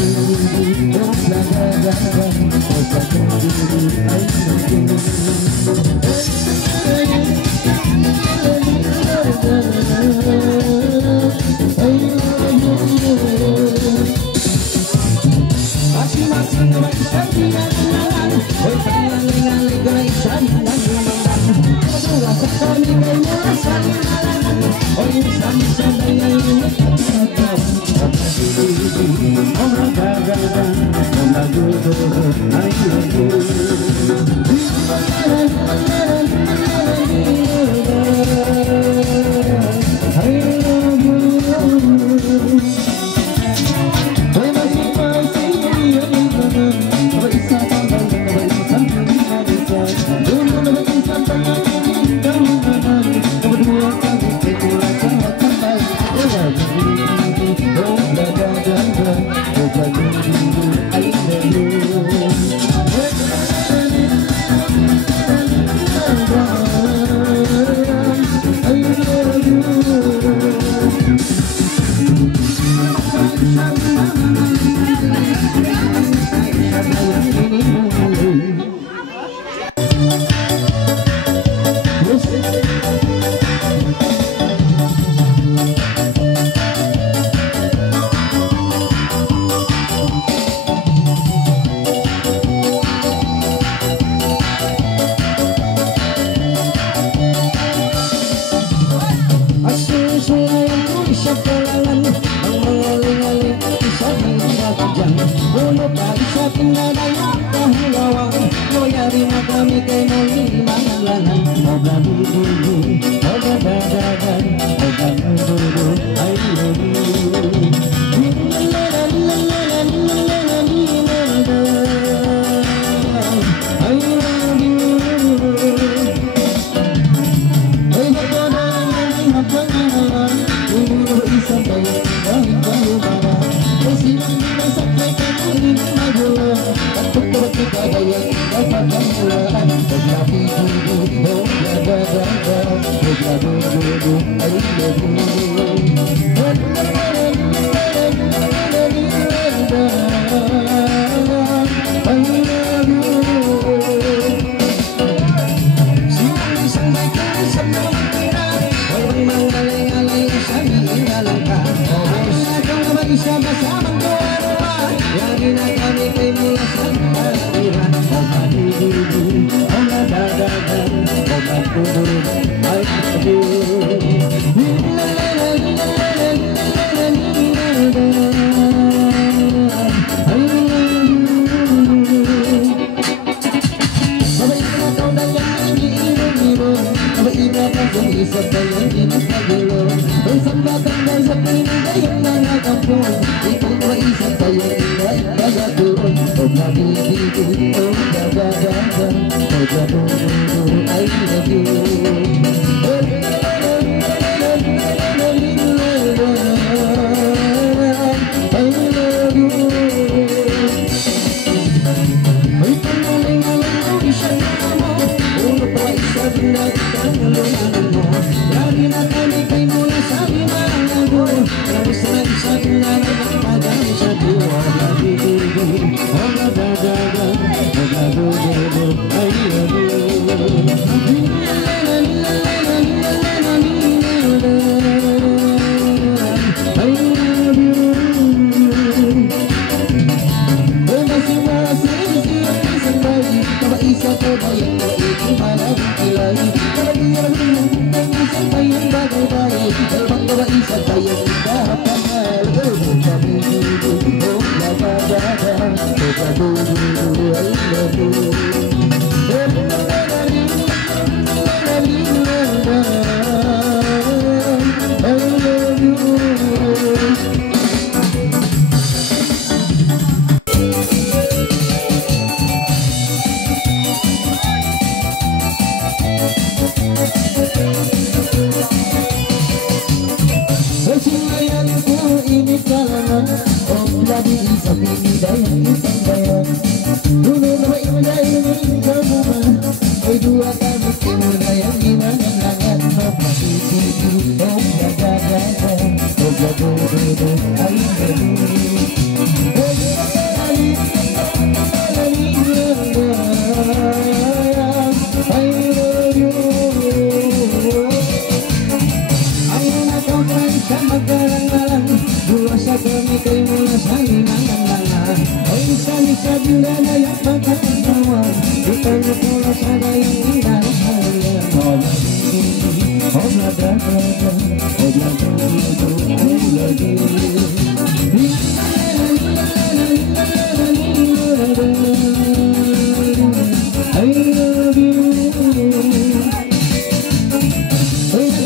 Ay, indahnya yang makan tawa, di tengah pulau sana yang indah saya. Obla brada, obla brada, I love you.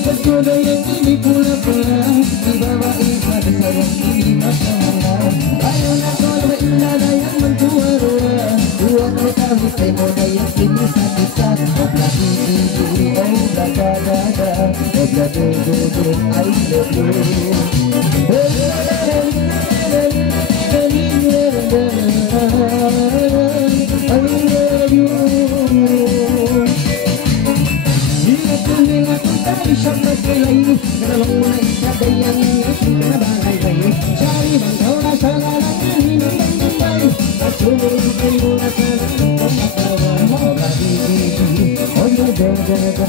Tergoda yang ini pula-pula, dibawa ikat sayang ini masalah. Ayo nak kalau indah yang mentua roa, dua kali temo yang ini sakit-sakit. Obla ini, obla da-da-da, obla do-do-do, I love you. Isang magkilay, dalawang mga isagay ang iyong nabalay. Sari bang daw na sa lalaki, hinay at sumunod kayo na sa lalong matawa. Ola di-di-di, ola da-da-da,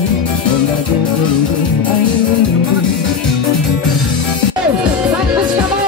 ola di-di-di, ay di-di-di. Bakit ka mo?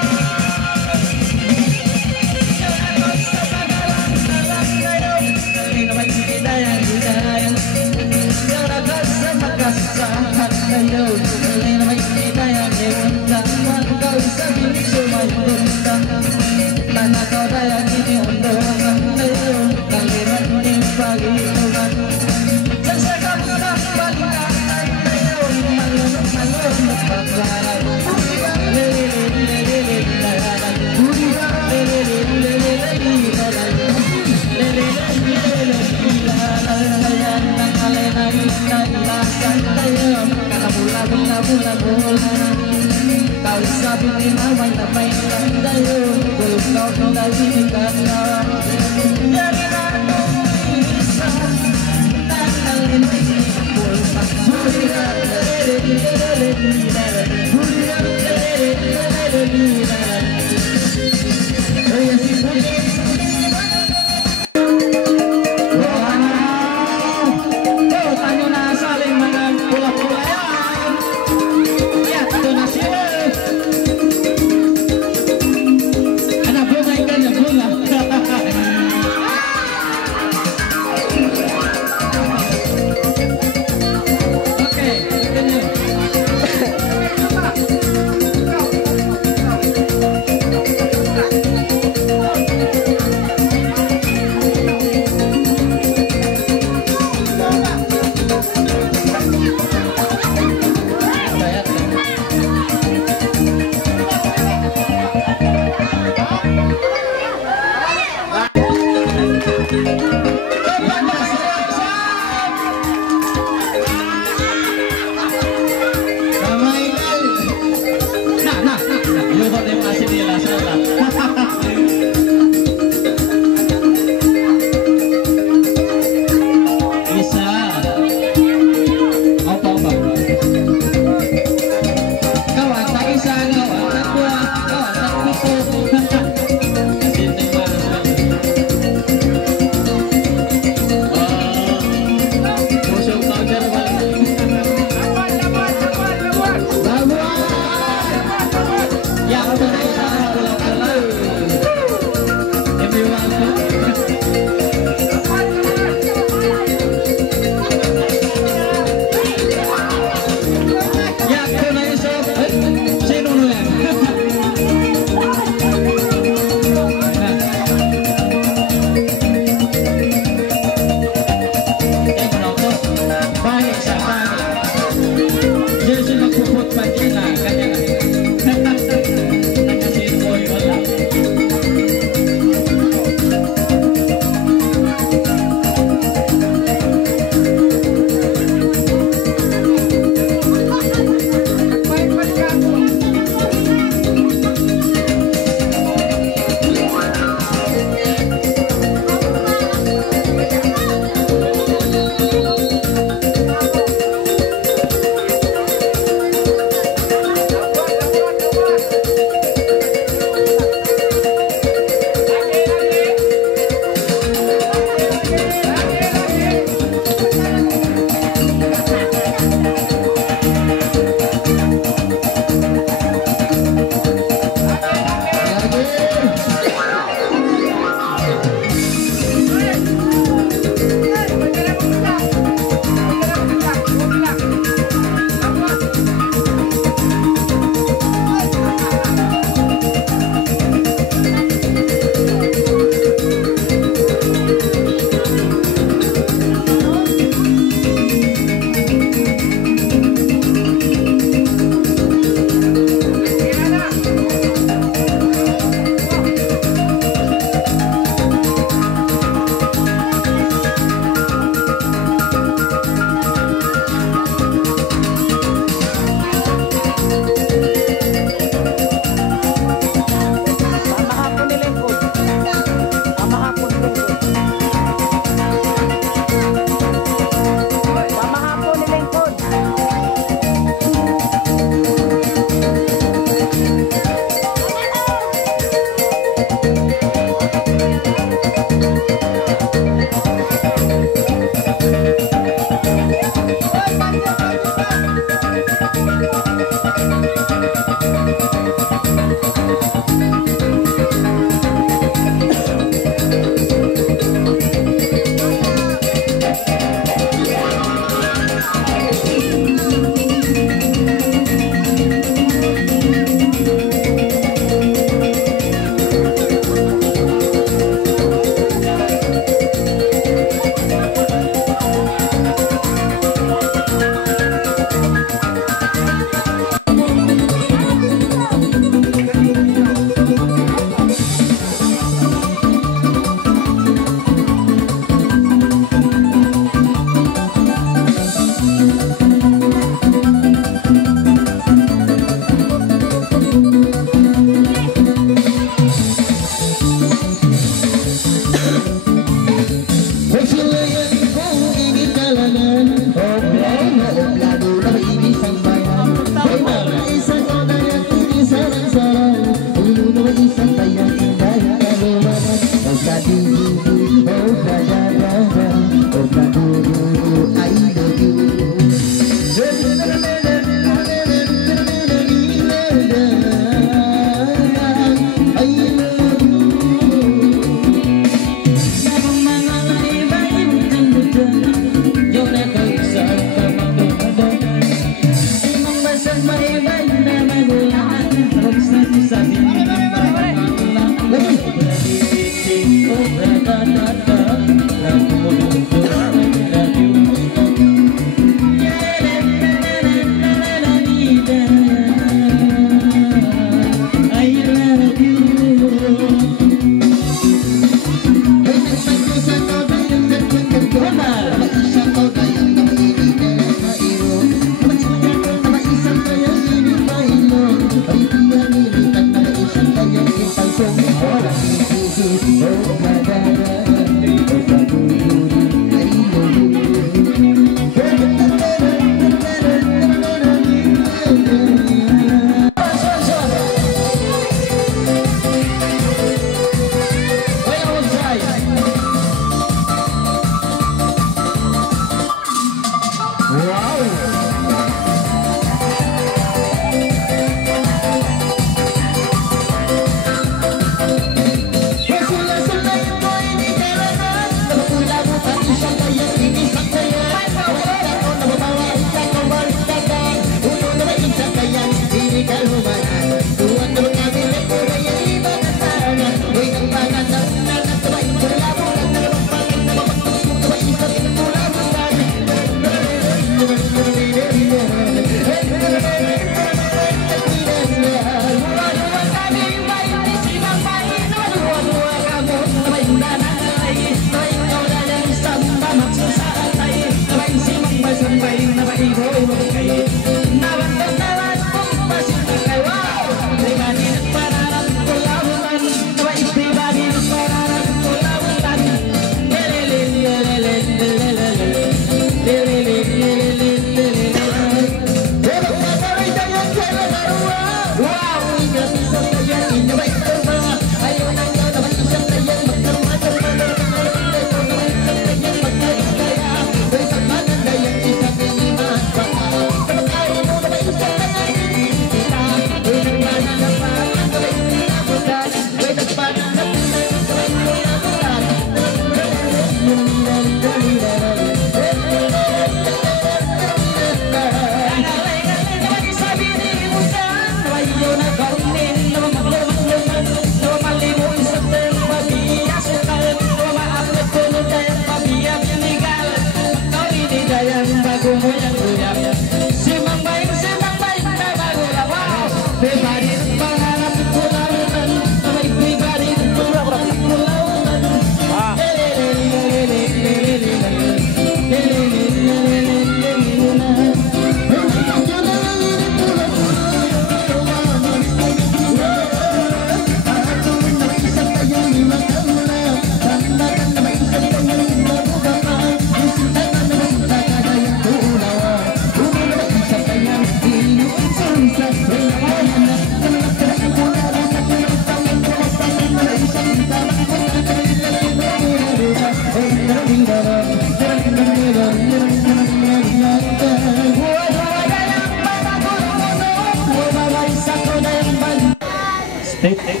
State.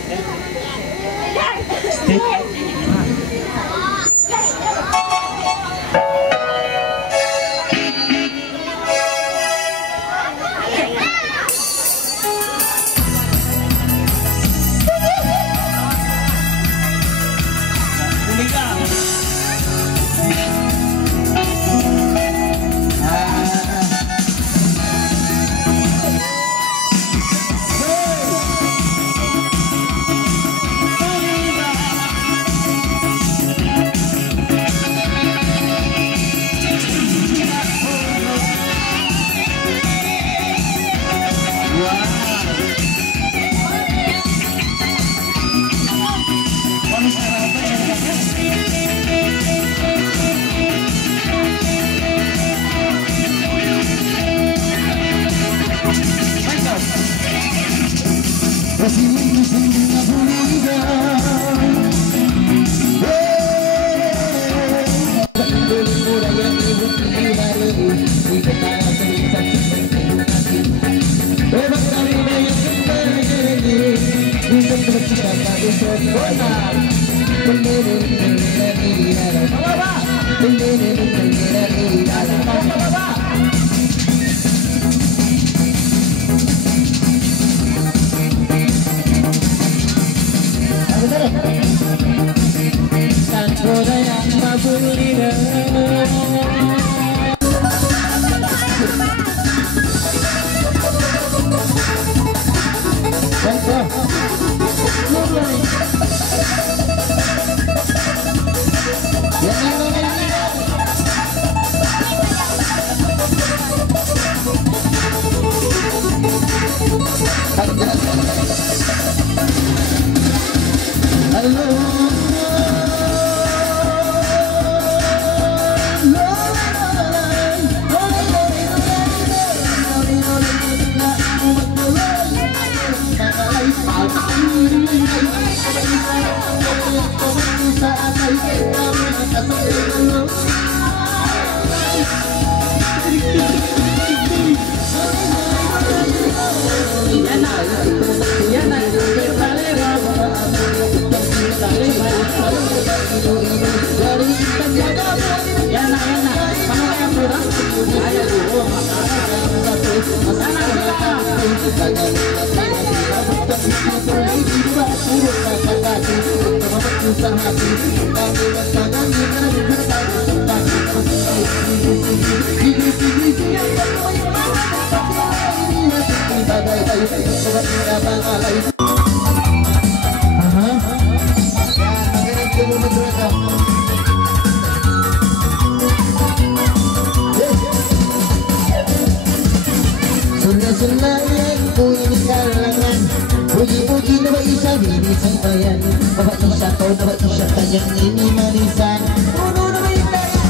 Puji-puji nama Isa bini sampayan, Bapak Isa kau dapat Isa kajang ini manisan. Bunuh nama Isa ini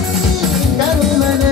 kamu mana?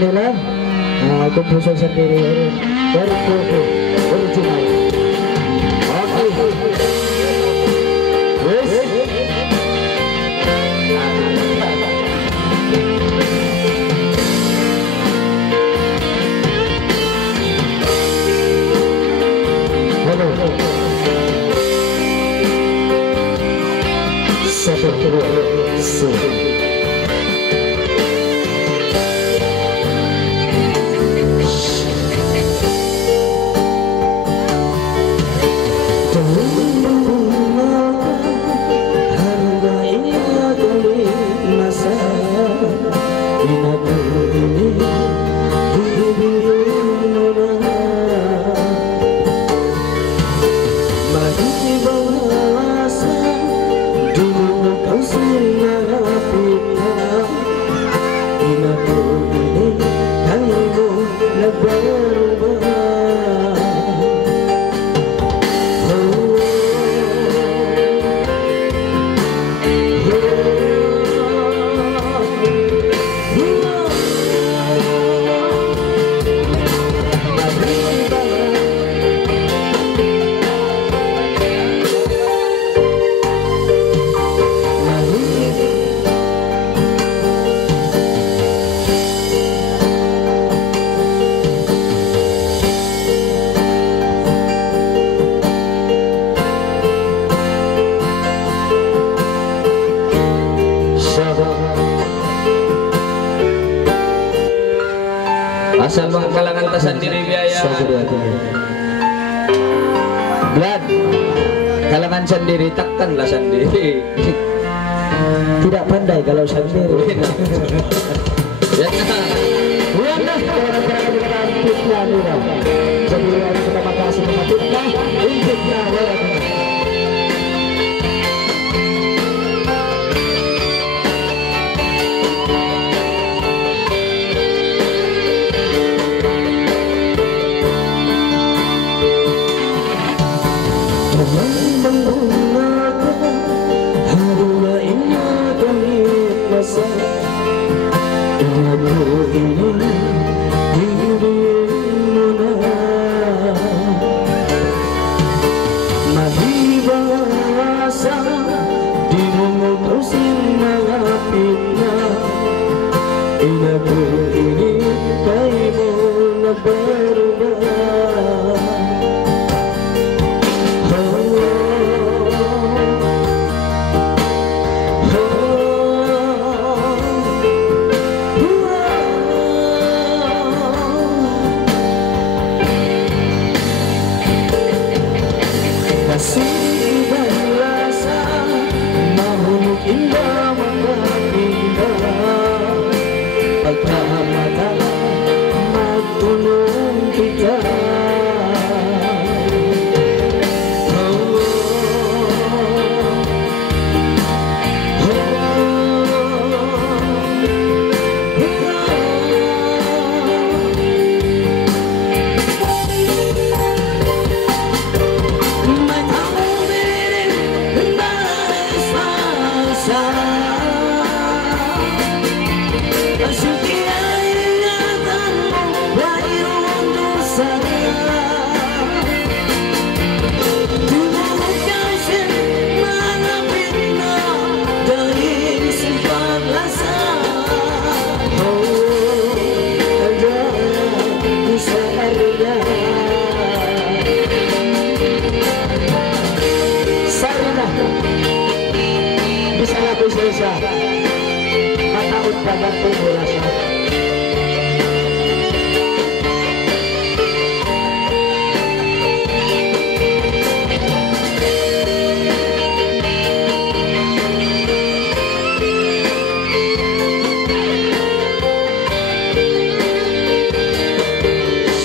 Nila komposer sendiri dari original. Oke. Halo. Satu, dua. Asal mga kalangan tasan diri biaya. Glad. Kalangan sendiri takkan lah sendiri. Tidak pandai kalau sendiri. Ya. Jadi terima kasih mengaturkan untuknya. Mataud ka ba ito mula siya?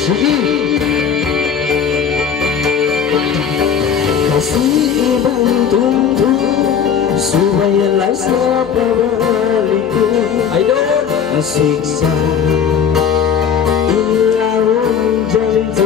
Sige! Kasi ibang tungtong subayalah sa pabalik ko. Nasiksa ilawang janto.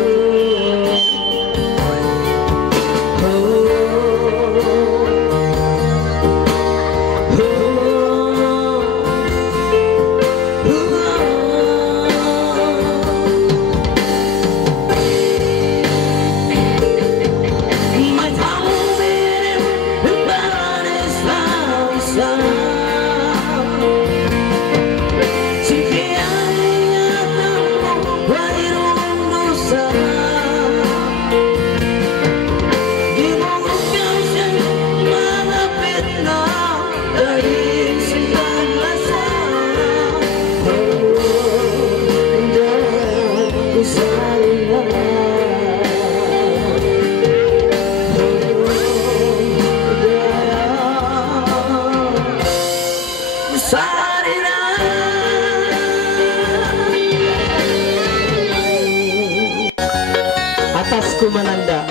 Atas kumananda.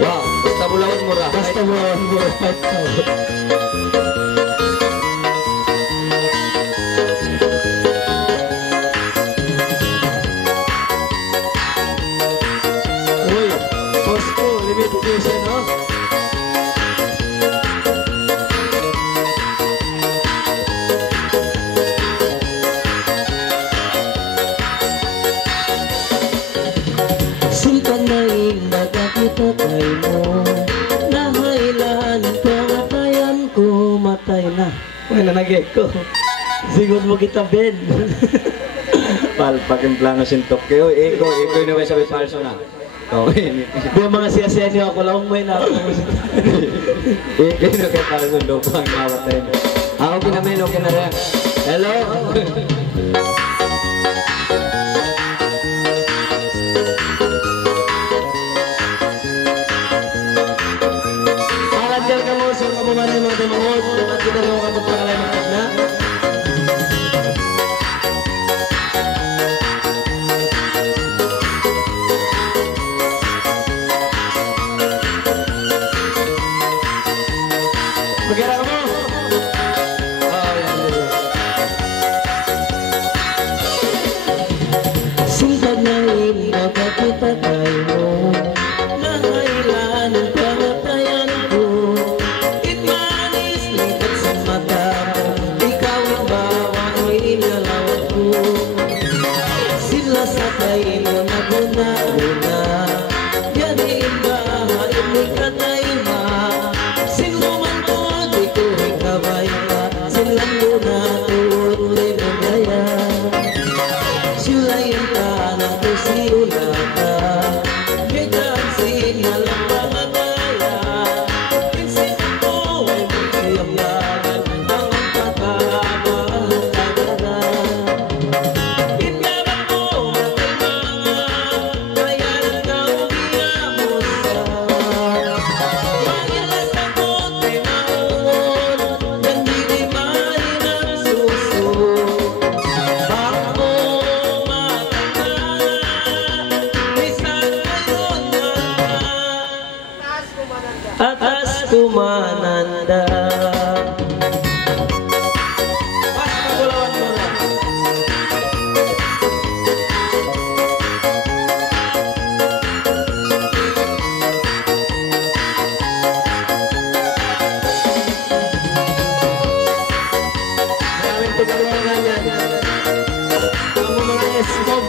Wow, basta bulawan murah. Basta bulawan murah. Uy, Bosco, limited edition, no? Patay mo, nahailan pangatayan ko, matay na. Wala nagay ko. Sigod mo kita, Ben. Palpakin plano sintok kayo. Eko yun naman sabi falso na. Okay. Yung mga siya-siya niyo ako lang may na. Eko yun naman falso, lupang mawatay na. Okay na men, okay na rin. Hello? Atas kumananda. Pas kagulawan mo na. Maraming pagkaluan yan. Kamu mga esmob.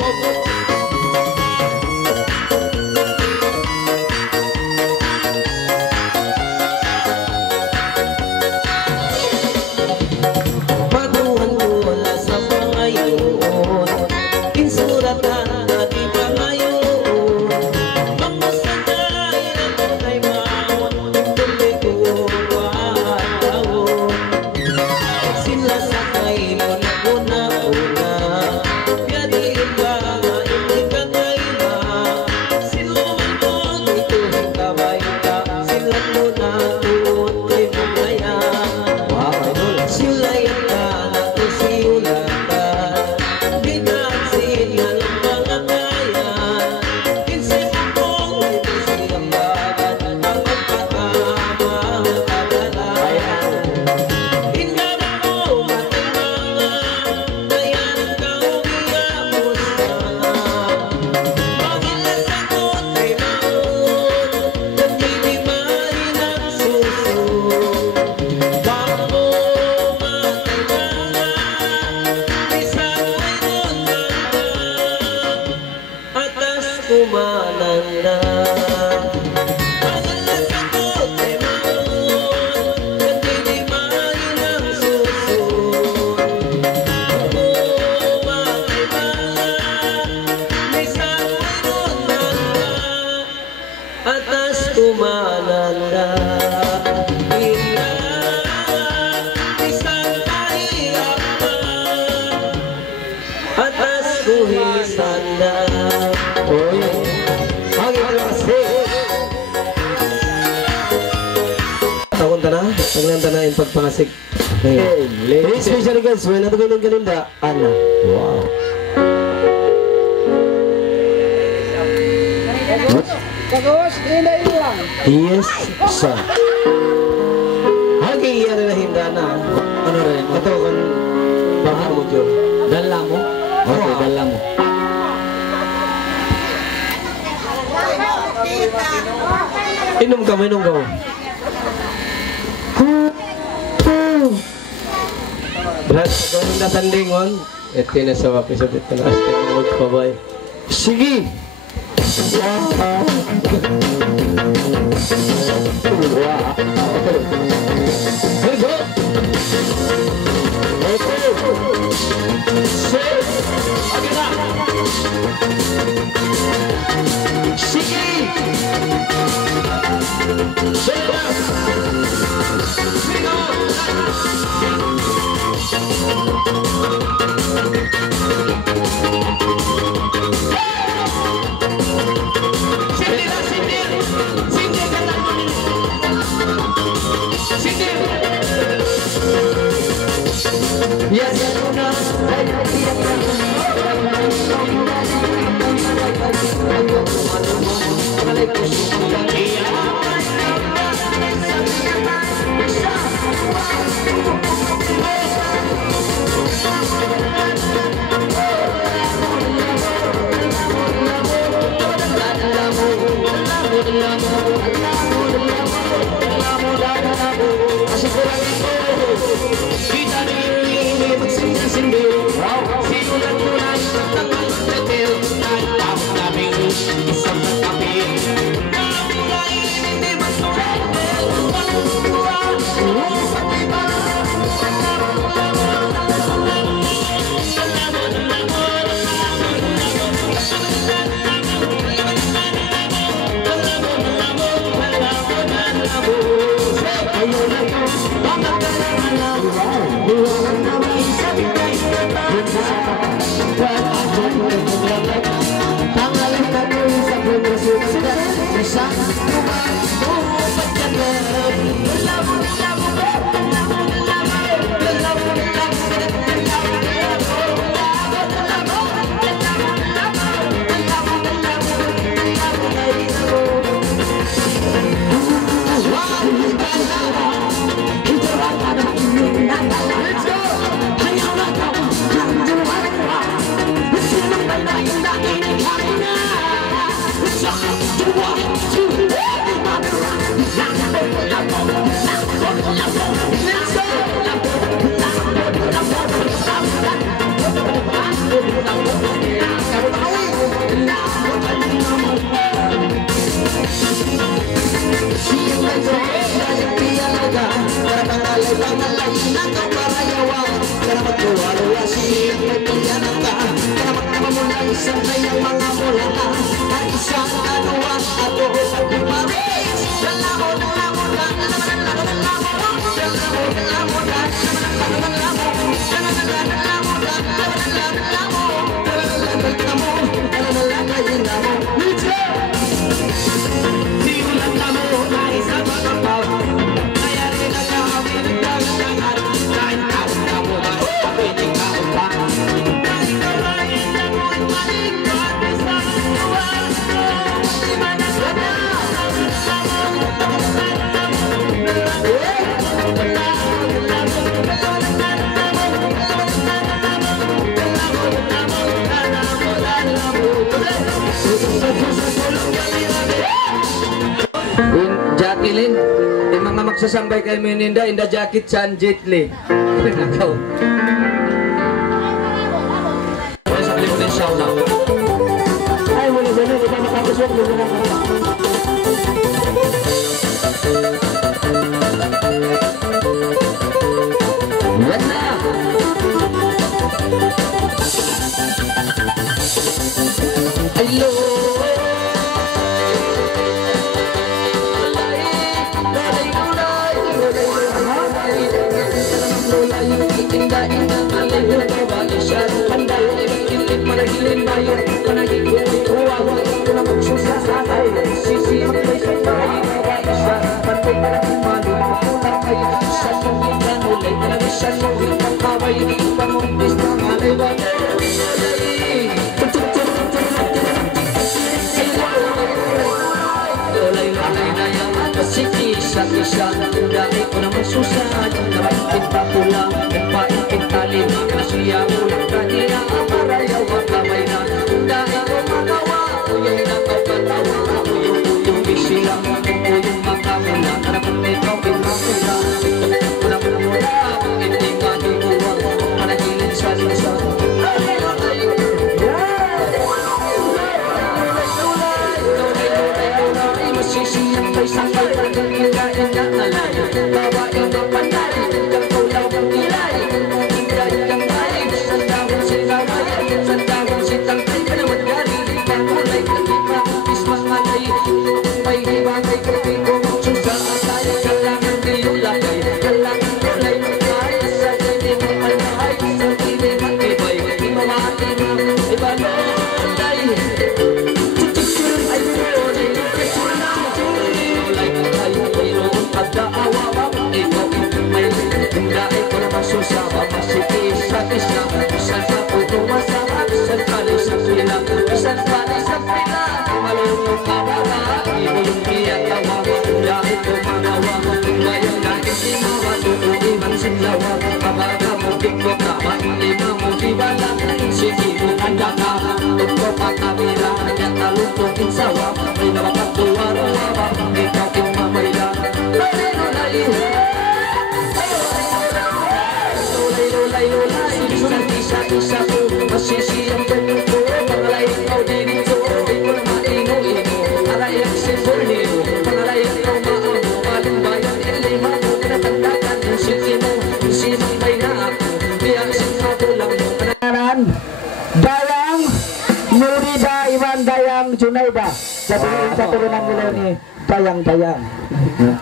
Kumananda pagalas ako kay maon hindi main ang susun matay mga may sakumananda atas kumananda hina isang kahirap pa atas kuhisanda. Oy, hagi kasi. Takon ta na, taglan ta na yung pagpangasik. Hey, especially guys, when nato ganun ganinda, ana. Wow. Bagos, ina ilang. Yes, sir. Hagi yan na hindana. Ano rin? Ito kung bakit mo dyan? Dala mo? Okay, dala mo. Inom ka, inom ka. Brad, kung nasandingon, ito na sa wapisabit ka na astin mo magpabay. Sige! Here go! Sige! Sampai yang mga mula at isang anuwa ako sa kumaris Dalamo Jacqueline, yung mga magsasambay kay Meninda, inda jacket Chan Jitli. Nakaw. Ay, sa kalimutan siya lang. Ay, muli ba na, di ba makakaswag mo na yan na! Hello! Isa-isa, dahil ko naman susad Narating pa pulang, nagpaingin talim Nasiya ulang kanina, parayaw ang kamay na Dahil ko magawa, ako yung nakapatawa Ako yung isilang, ako yung makamula Karapan may tawin makula Ito ko lang mula, hindi madibuwang Panagilin sa lisa Masisiyang may sangkal Dayang Nurida Iwan Dayang Junaida. Jadi keturunan nila ni Dayang.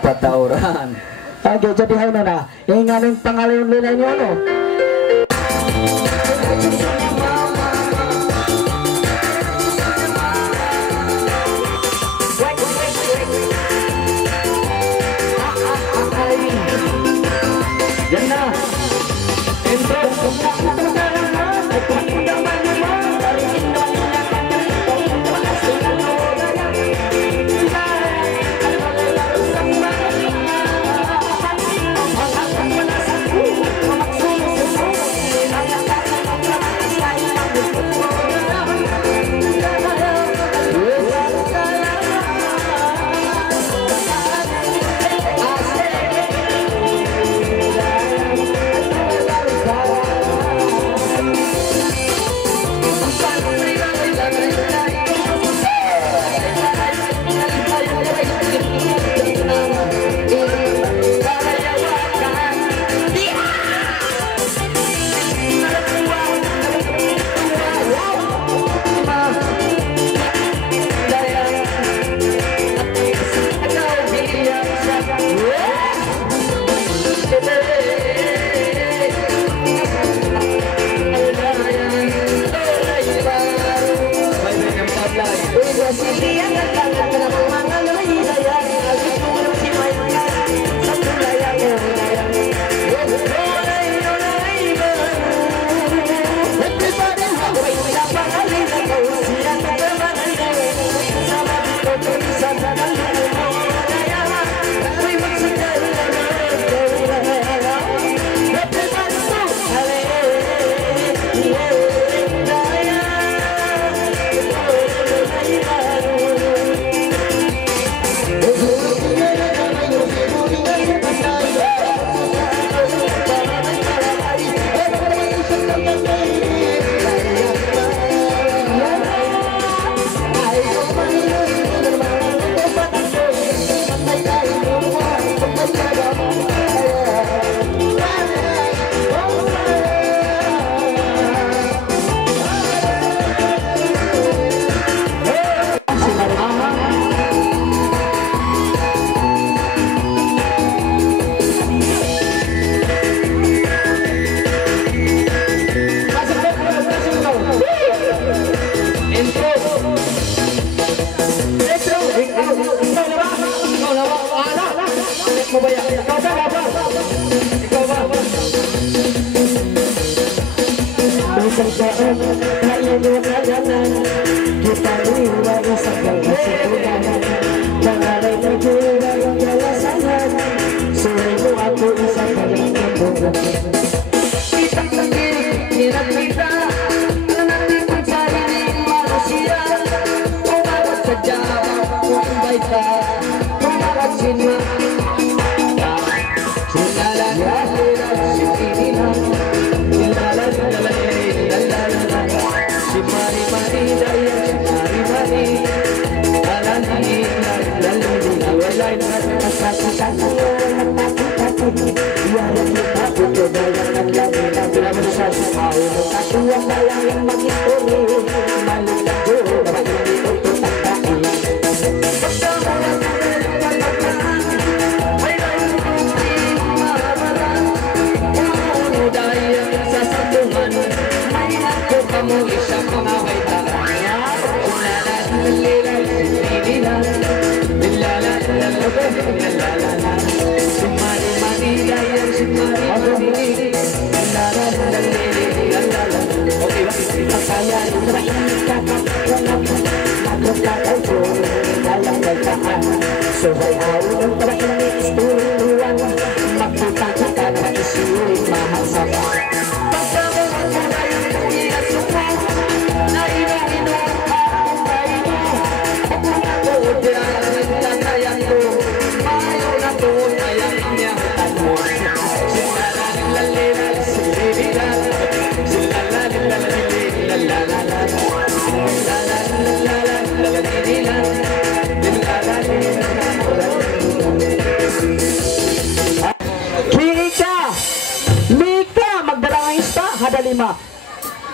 Patauran. Okay, jadi ano na. Yung anong pangalan nila niyo ano? Yan na.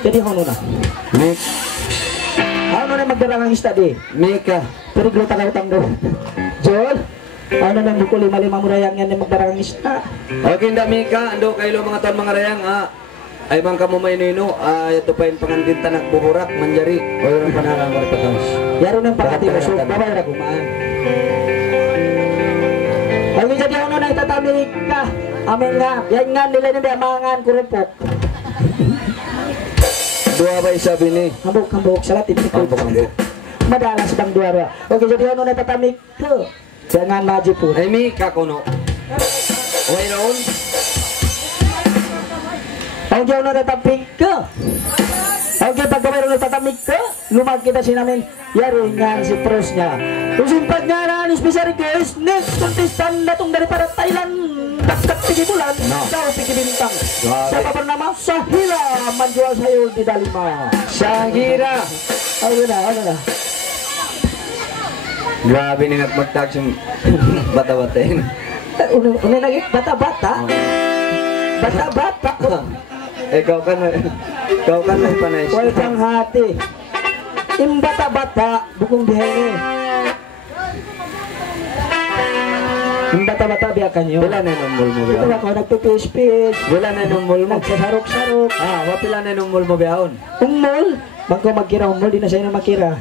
Jadi ano na? Ano na magdarang ang isda di? Mika. Pero glutang utang do. Joel, ano na buko lima mo rayang yan na magdarang ang isda? Okay nda Mika, ando kayo mga ton mga rayang ay bang kamo may nino ito pa yung pangantin tanak buhurak manjari o yung panarang mga patons. Yaro nang pakati mo so babay na kumaan. Ay jadi ano na itatami ka. Amen nga. Yan nga nila ni mangan kurupok. Dua ba sabi ni? Hambok salat tipikal. Madalas bang dua. Oke jadi ano na itatami ko. Jangan maju po. Ay Mika kuno. Okay noon. Ang diyaw na tatapik ka. Okay, pag gawin na tatapik ka, lumag kita sinamin, yari nga si pros niya. Usimpad nga na ni special request, next contestant na itong dari para Thailand, dakdak pigibulan, daw pigibintang. Sa papanama, Sahira, manjual sayul di Dalima. Sahira. Ano na. Grabe ni nagmagtag siyang bata-batain. Una lagi, bata-bata. Bata-bata. Ikaw kan na panay. Wal kang hati. Im bata-bata bukong dihay. Im bata-bata biyakan nyo. Wala na numbol mo Ito biyaon. ako nagpipis-pis. Wala na numbol mo. Nagsasarok-sarok. Wapila na numbol mo biyaon. Umol. Bangko magkira umol, di na siya na makira.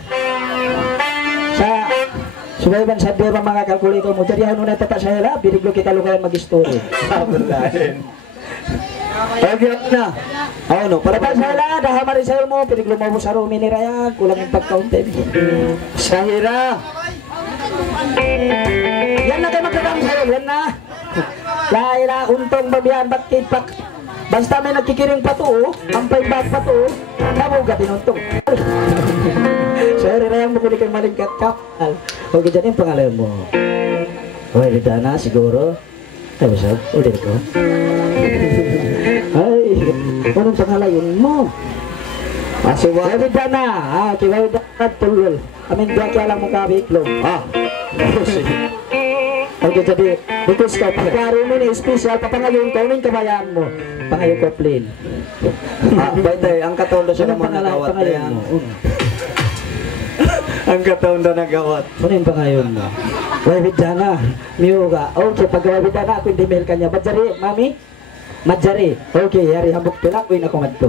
Subayban sa bira mga kalkulator mo. Jadi ano na tata sa hela, biriglo kita lukayan mag-story. Lain. Okay na. Oh no, para Para sa hela, dahamari sa'yo mo, biriglo mo sa rumi ni Raya, kulang yung pagkauntin. Sahira. Yan na kayo magkakang sa'yo, yan na. Laila, untong babihan, ba't kipak? Basta may nagkikiring pa to, ampay bag pa to, nabuga tinuntong. Sorry na yung mukuli kang malingkat kapal. Okay, dyan yung pangalan mo. Okay, dito na, siguro. Ay, basag, ulit ko. Ay, anong pangalan mo? Asuwa. David na, kiwaw na tulol. Amin diya kaya lang mong kabiklong. Okay, jadi, because ka, pagkaro mo ni special, papangayon ko, uning kabayaan mo. Pangayon ko, plain. Baytay, ang kataon na siya Anong naman pangalan, nagawat na pangayon yan. mo? Ang kataon na nagawat. Ano yung pangayon mo? David na, miuga. Okay, pag David na, ako yung email kanya. Madjari, mami? Madjari. Okay, yari, hambok tulak, uy, ako madto.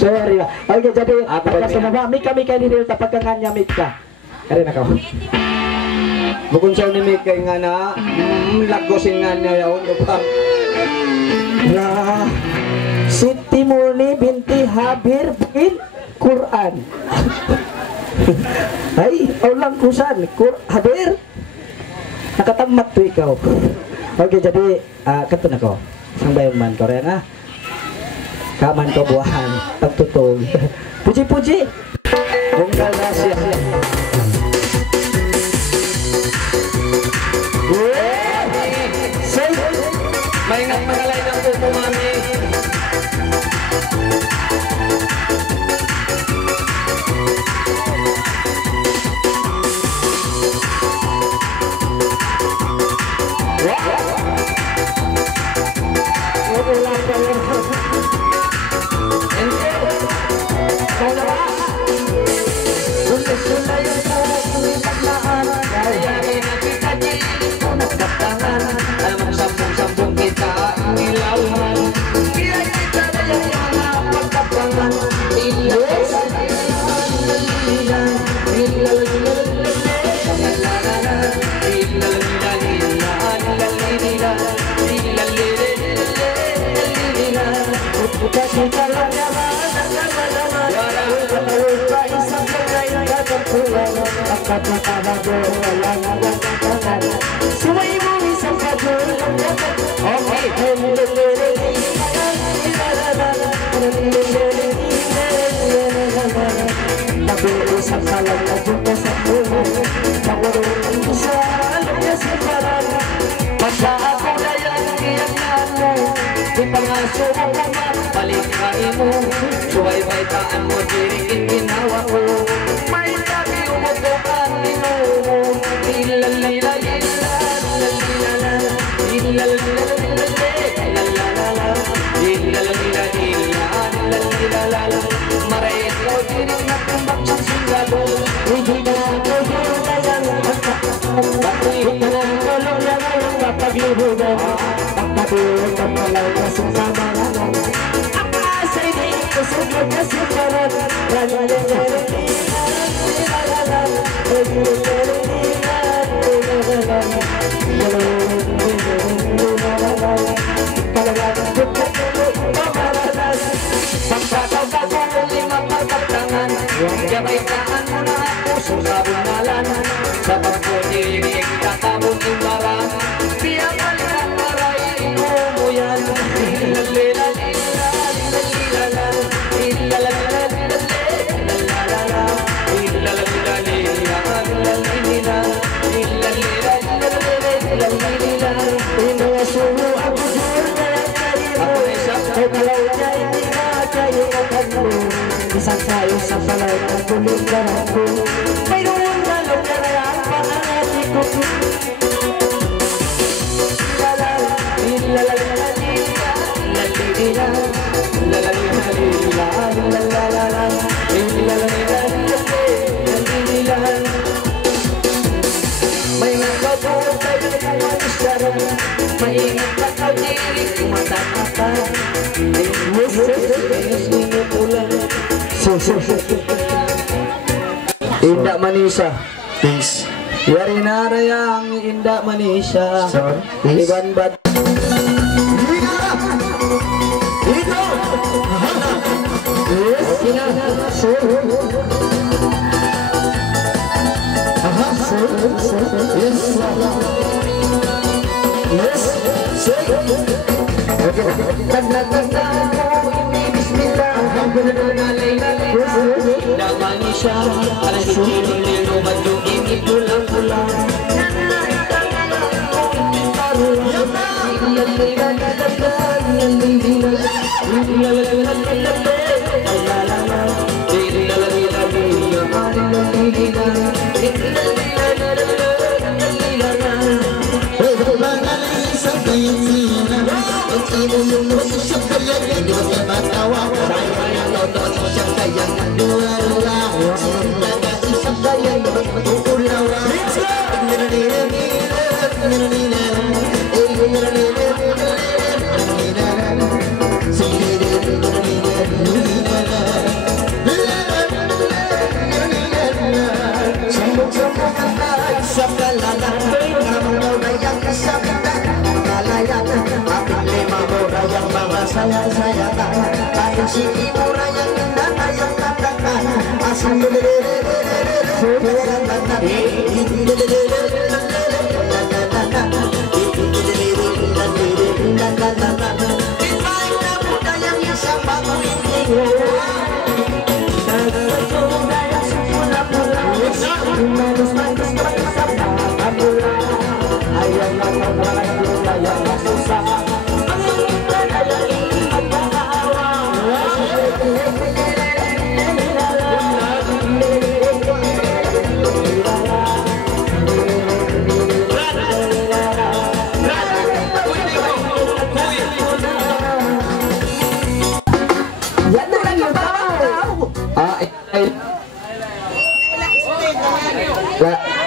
Sorry. Okay, jadi, pagkasunaba, mika kayo nilil, tapag ka nga niya, mika. Kari na ka. Bukod sa nimik kay nga na, lagosin nga niya yaon ko pa. Na si Timoni binti Habir bin Quran. Ay, ulang kusan, Habir. Nakatamat to ikaw. Okay, jadi kato na ko. Sang bayan man ko rin ha. Kaman ko buwahan, pagtutog. Puji-puji. Bungkal na siya. May nga pangalay ng pupo, mami. Palikain mo, suway-baytaan mo, dirikin ginawa ko. May sabi umutukan, inumo, ilalila, marait ko, dirik na tumbak siyang singalo. Hindi na ako hirugayan, batu'y na tulong na ngayong mapagluhugan. Pagkatulong ng malaw na sumamalan. Gabaitaan mo na puso sa bunalan. Sa pagkudinig katabong imbaran. Biya palilang maray mo yan. Isang sayo sa palay ng tulog na ako. Mayroon na lang na ang pangangati ko. May nagbabuo tayo ng isara. Maingat ka ka diri kung matataka. Indak Manisa. Peace. Yari na rayang inda manisya. Peace. Iban bad.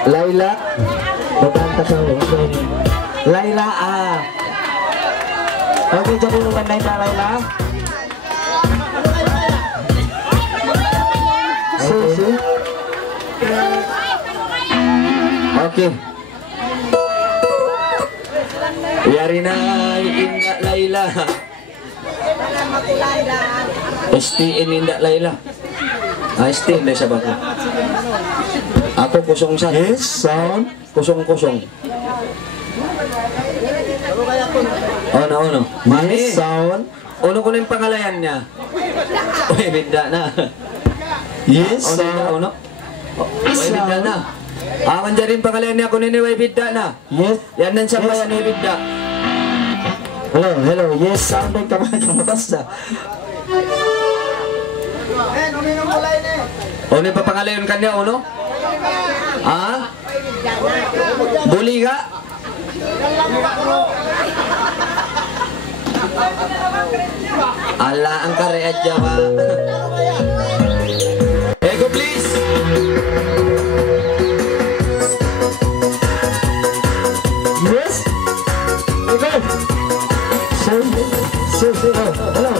Laila, Laila okay, jadi pandai na Laila. Okay. Yari na inda Laila. STN inda Laila. STN na siya ba ko? Ako kusong sa sound kusong. Ono. Mani sound. Ono ko na yung pangalayan niya. Uy, bida na. Yes, Ono. Uy, bida na. Aman dyan rin pangalayan niya. Kunin niya, bida na. Yes. Yan nang sabayan ni bida. Hello. Yes, sound ay kamay-kamatas na. Ono yung papangalayan kanya, ono? Ha? Buli ka? Ala ang kareat Jawa. Ego please. Yes. Okay. Hello.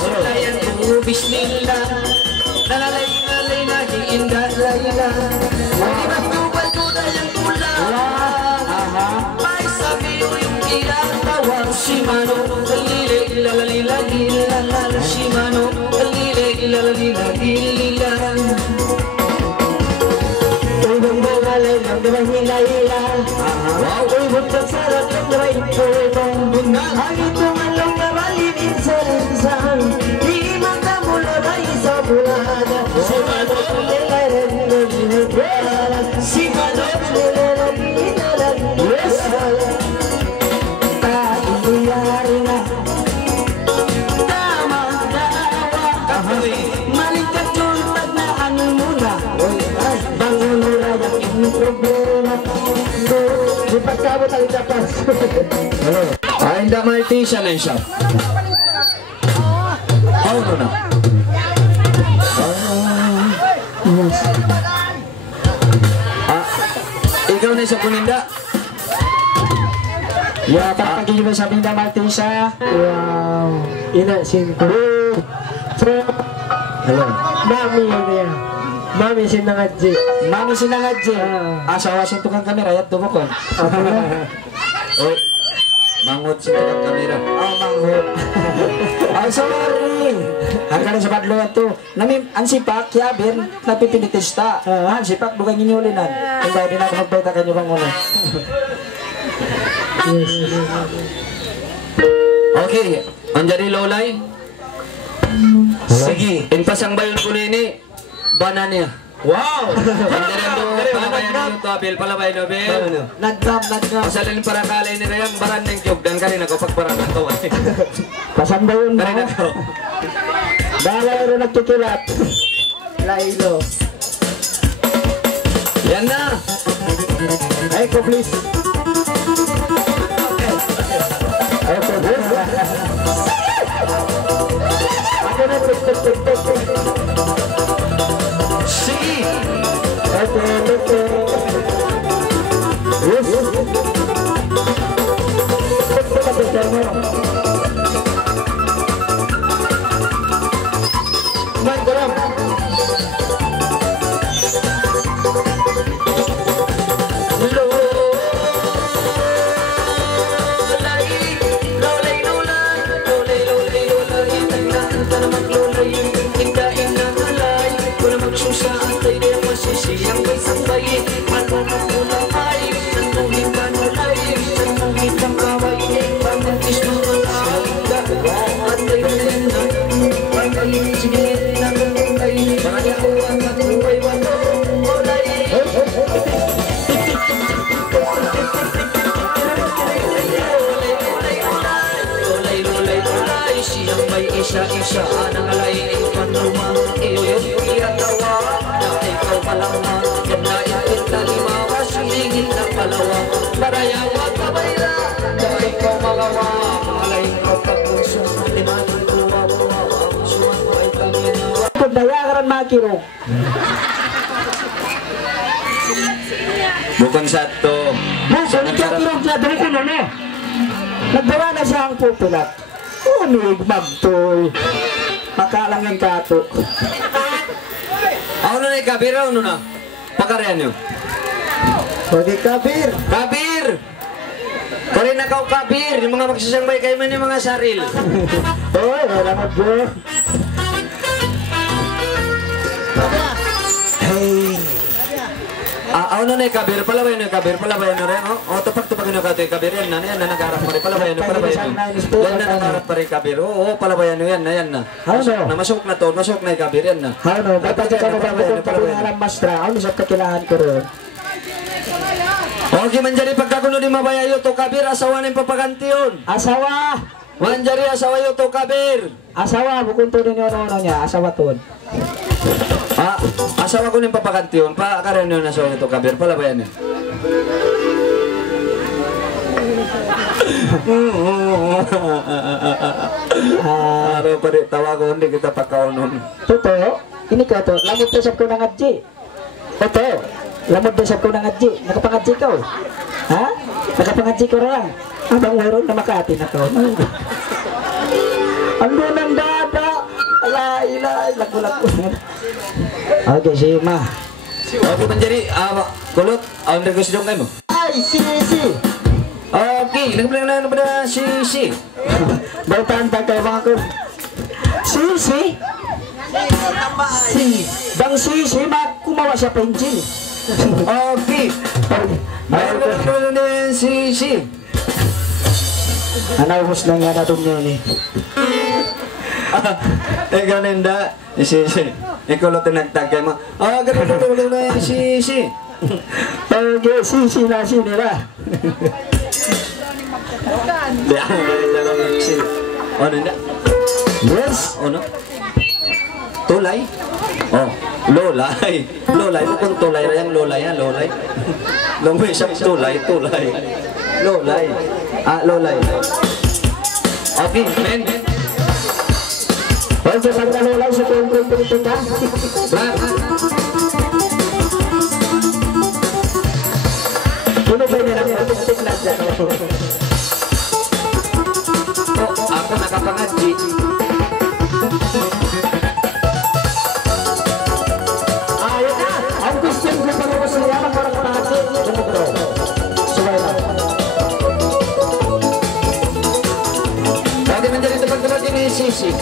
Sulayan ko bismillah. Nalalay na inda Laila. Hindi magtubal ko na yung tula. May sabi ko yung ginagawa. Shimano, kalile, ilalala, ilalala. Shimano, kalile, ilalala, ilalala. Ibang bungalay ng gawang hila-hila. Uy, buntang sarap ng gawang hila. Ang itong along na malibin sa linsang. Di makamula ba isa bulada. Si Manot nilalang nilalang. Si Manot nilalang nilalang. Tainiyari na. Tama-tawa. Malingkat yung pag na ano muna. Bangunura yung problema. Di pagkabot ang dapat. Ay, hindi Martisa na siya. Ano na? Ikaw na sa kuninda. Ya, pagpagiging mo sa Pinda Martisa. Wow. Ina, 5. Hello. Mami niya. Mami sinangadji. Mami sinangadji. Asawa sa tukang kamera, yat dumukon. Oy. Mangot sa tukang kamera. Oh, manghot. Ay, sorry. Hanggang sa badlo ito. Namin, ang sipak, Yabir, napipinitista. Ang sipak, bukan inyulinan. Kung dahil din ako magbaita kanyo bang muna. Okay, anjari lolay. Sige, inpasang bayon ko ini. Bananya. Wow! Anjari ang palabayan nyo to, Abel. Palabayan nyo, Abel. Nagdam. Masalin para kalay ni Rayang baran ng tiyog. Dan ka rin ako pagparang ito. Pasanda yun mo. Karin ako. Balay rin nagkikilat. Lailo. Yan na. Ay ko please. Ako na Sige. Isa-isa ang alayin panuma iyon iyatawa na ikaw palama yan na itintalima masilingin na palawa parayawa kabayla na ikaw magawa alayin ko pagpunso limanin tuwa-tuwa ang suwan mo ay panginawa Pagdayakaran makirong. bukan satu So, nagkakirong siya dali ko na no. Nagbawa na siya ang pupilat. Unig magtoy. Makalang yung kato. ako na kabir ano na pagkaryan nyo Pwede kabir. kabir kari na kau kabir yung mga magsasambay kayo man yung mga saril Oy, wala mo bro. hey ako na kabir palabayan nyo kabir palabayan nyo rin tapak-tapak nyo kato yung kabir yan na nag-arap pa rin palabayan nyo yan na nag-arap pa rin kabir oo palabayan nyo yan na masuk na to masuk na yung kabir yan na Ano, ba't ka mo ba kung pagkinalang mastra? Ano sa kakilahan ko rin? okay manjari pagkakuno di mabayayo to kabir asawa na yung papaganti yun Asawa! manjari asawa yun to kabir Asawa, bukun to din yung ano niya. Asawa to. asawa ko na yung papaganti yun pakakaroon nyo na asawa yun to kabir palabayan nyo araw pa rin tawa ko hindi kita pagkaunon Totoo? Ini ko to. Lamod desap ko ng adji. Totoo? Lamod desap ko ng adji. Nakapangadji ka oh. Ha? Nakapangadji ko rin. Abang meron na Makati na to. Ando ng dada. Alay. Lago-lago. Okay, Sima. okay manjari kulot ang nagkasidong kayo mo Ay, si. okay nagbilang na pada si Bautan pa kayo mga ko. Si. Bang si, kumawa siya penjil. okay mayroon na si Anawos na nga natin yun eh. ganun da si ikulot na nagtagay mo ganun na si Okay, si na nila. di ako ganun na si ano na Yes. ano tulay lolay kung tulay rayang lolay lumay siya tulay lolay okay men Okay, pagkalulay sa kong ka. Puno ba niya lang tignan dyan? Ako nakapangadji. Ayun na! Ang question ko pa ko sa yaman para pangatsi. Bro. Subay na. Pwede man dyan ito pagtulad din ni Sisi.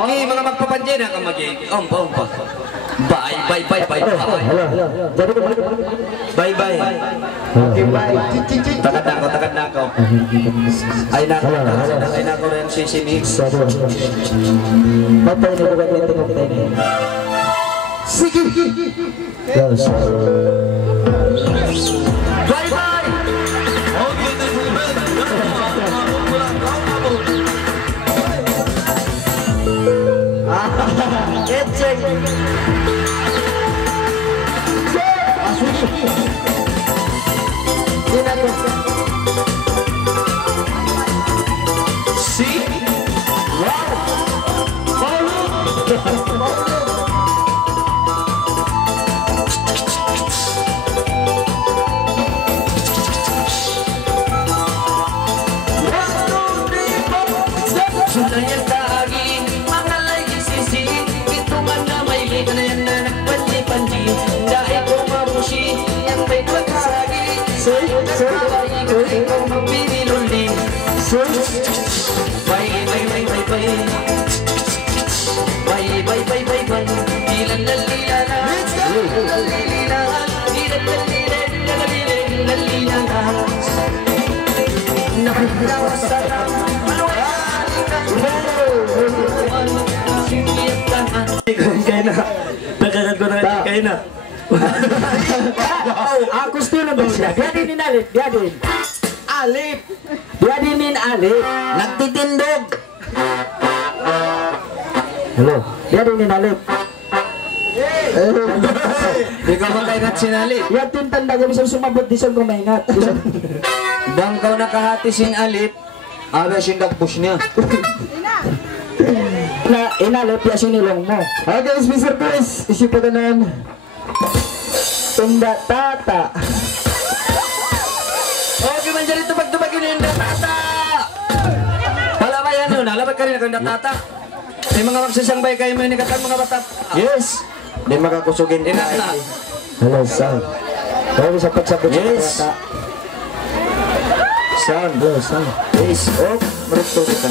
Okay, mga magpapanjay na ka umpa. Bye. Bye. Okay, bye. Takad na ako. Ay nako rin si Mix. Patay na ba yung tingog. Sige. Yes. Bye. Ecek. See? Kaya na. Nakakat ko na kaya na. Ako stilo ba siya? Biadin ni Alip. Biadin. Alip. Biadin ni Alip. Nagtitindog. Hello. Biadin ni Alip. Ikaw ba kayo sinali? Yan tintanda ko misal sumabot di siyang kumaingat. Bangkaw nakahati sing Alip. Aga siyang nag-push niya. Na inalip ya sinilong mo. Okay, Mr. Chris. Isipagan Tunda Tata. Okay, man dyan ito pagtubagin yung Tata. Wala ba yan yun? Alabag ka rin ako yung Tata. May mga magsasambay kayo may nikatan mga batap. Yes. Di makakusugin din na. Hello, son. Kaya sa pagsabot Yes. sa Tata. Son. Hello, son. Yes. Oh, marito kita.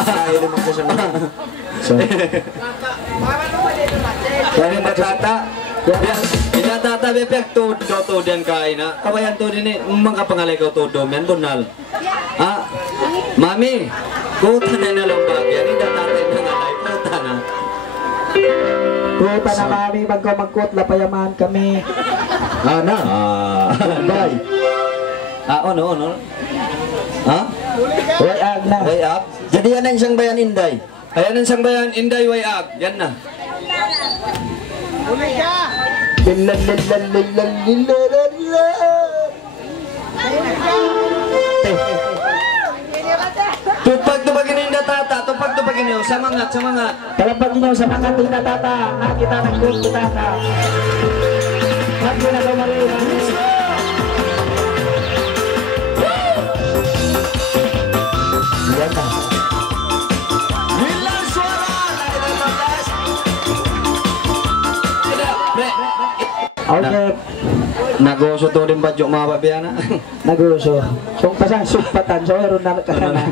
Ayaw naman ko sa mga. Kaya yung Tata. Ina Tata bepek to dan kain na. Kawayan to din eh. Mga pangalay ko to men bunal. Ah, mami. Kuta na lang bagyan. Ina Tata na ngalay. Kuta na. Kuta na kami, magkot, lapayaman kami. Ana. Bye. Ono. Ha? Way ag na. Way up. Jadi yan ang siyang bayan Inday. Ayan ang siyang bayan Inday way up. Yan na. Tupag-tupagin yung Tata. Tupag-tupagin nyo. Sa mga. Kalapag niyo sa mga tinatata. Kita nagkot kita na. Hagi na kumari. Yan na. Wilang suara. Okay. Nagoso to rin ba yung mga babiyana? Naguso. Kung pasang supatan, so meron na ka na.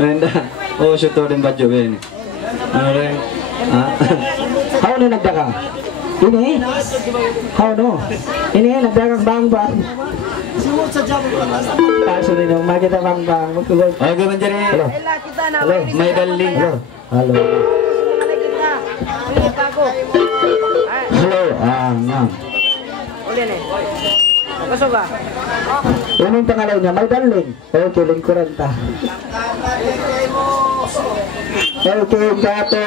Ano Oh, syuto rin ba Joel? Ano rin? Ah? How na nagdagang? Ini? How no? Ini nagdagang bang-bang. Kaso rin yung makita bang-bang. Magkulog. Ay, gaman dyan eh. Hello. Hello. May daling. Hello. Hello. Hello. Ma'am. Ano yung pangalan niya? May daling. Okay, lingkuran ta. Okay, kato.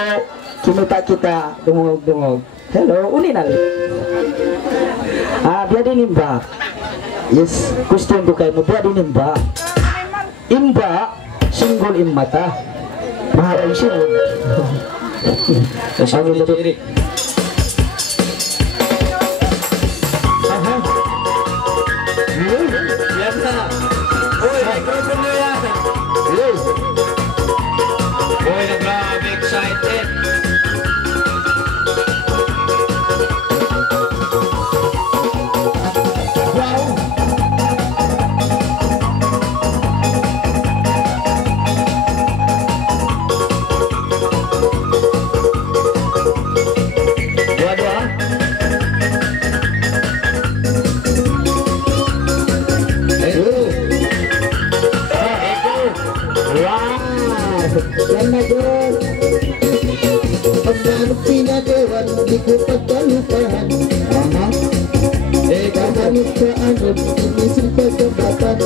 Kimita kita. Dungog-dungog. Hello, uninal. Biya din imba. Yes, question ko kayo mo. Biya din imba. Imba, single immata. Maharang single. Sasabi ni Jerry. Aha. Yan na. Uy, microphone nyo yan. Uy, grabe excited. Yan na doon. Pagdamot pinagawan, di ko pagkalupahan. Kagamit sa anod, inisip pagkabatan.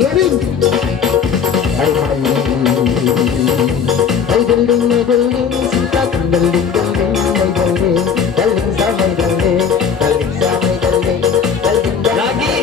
Ngayon! Ay galing na galing, sikat. Galing, may galing. Galing sa may galing. Galing sa may galing. Galing, Lagi!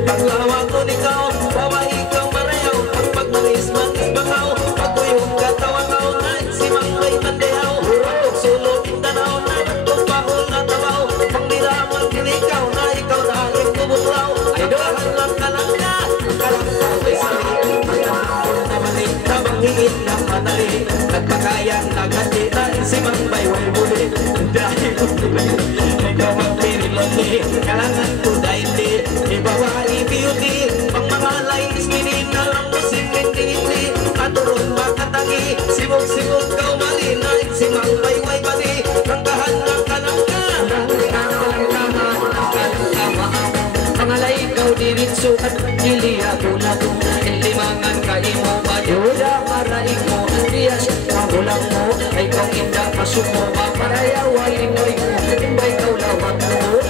Paglawa ko ni ikaw, bawa ikaw marayaw. Ang pagmangis-mangis bakaw, pag nagmamadali Nagpakayan, naghati na si Mang Bayway muli Dahil ikaw ang piriloti Kailangan ko daili Ibawali beauty Pang mga lines Minina lang mo si Minti Maturon makatangi Sibog-sibog kau malinain Si Mang Bayway bali Rangkahan ng kalangka Pangalay ikaw diritso at ilihago-lago Ilimangan ka imo Madyoda maraig mo Diya siya magulang mo Ay kong inda pasumo Maparayawalin mo Imbay kau lawag mo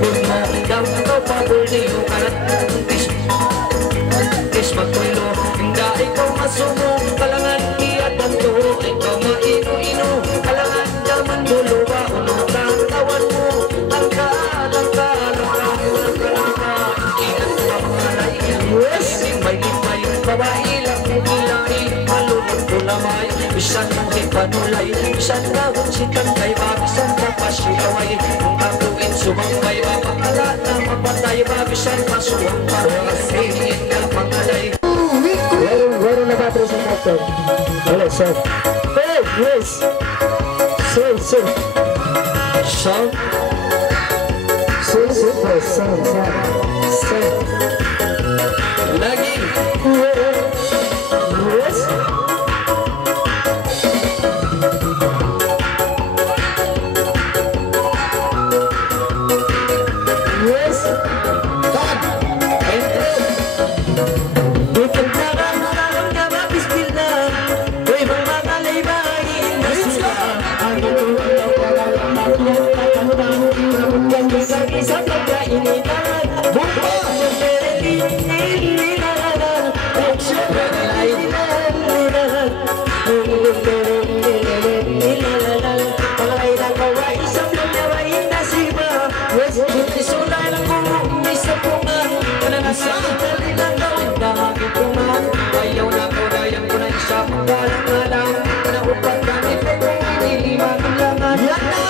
Kung mo Dam ikaw pabul niyo Karat Tis magpulo Inda ikaw masumo Kalangan iyat banto Ikaw maino-ino Kalangan daman dulo ba Unong tawan mo Langka Limbay-limbay, babae lang nilay Malulog tulamay, bisan mong ipanulay Bisan na hunsitang kay ba, bisan na pasilaway Kung kapuin sumambay ba, pakala na mapatay ba Bisan masuwang parang na pangalay Meron na battery sa laptop. Wala, sir. Hey, yes. Sir. Song? Sir. Lagi Yes. Yes. Bukan parang malam na mabispil na Uy, mga laybayin na sila Ang isang-isang pagkainitan Buka! Ayaw na ko na yung ko na isa Pagkalang-alang Na upang gamit ay kong iniliman Langan Yan na!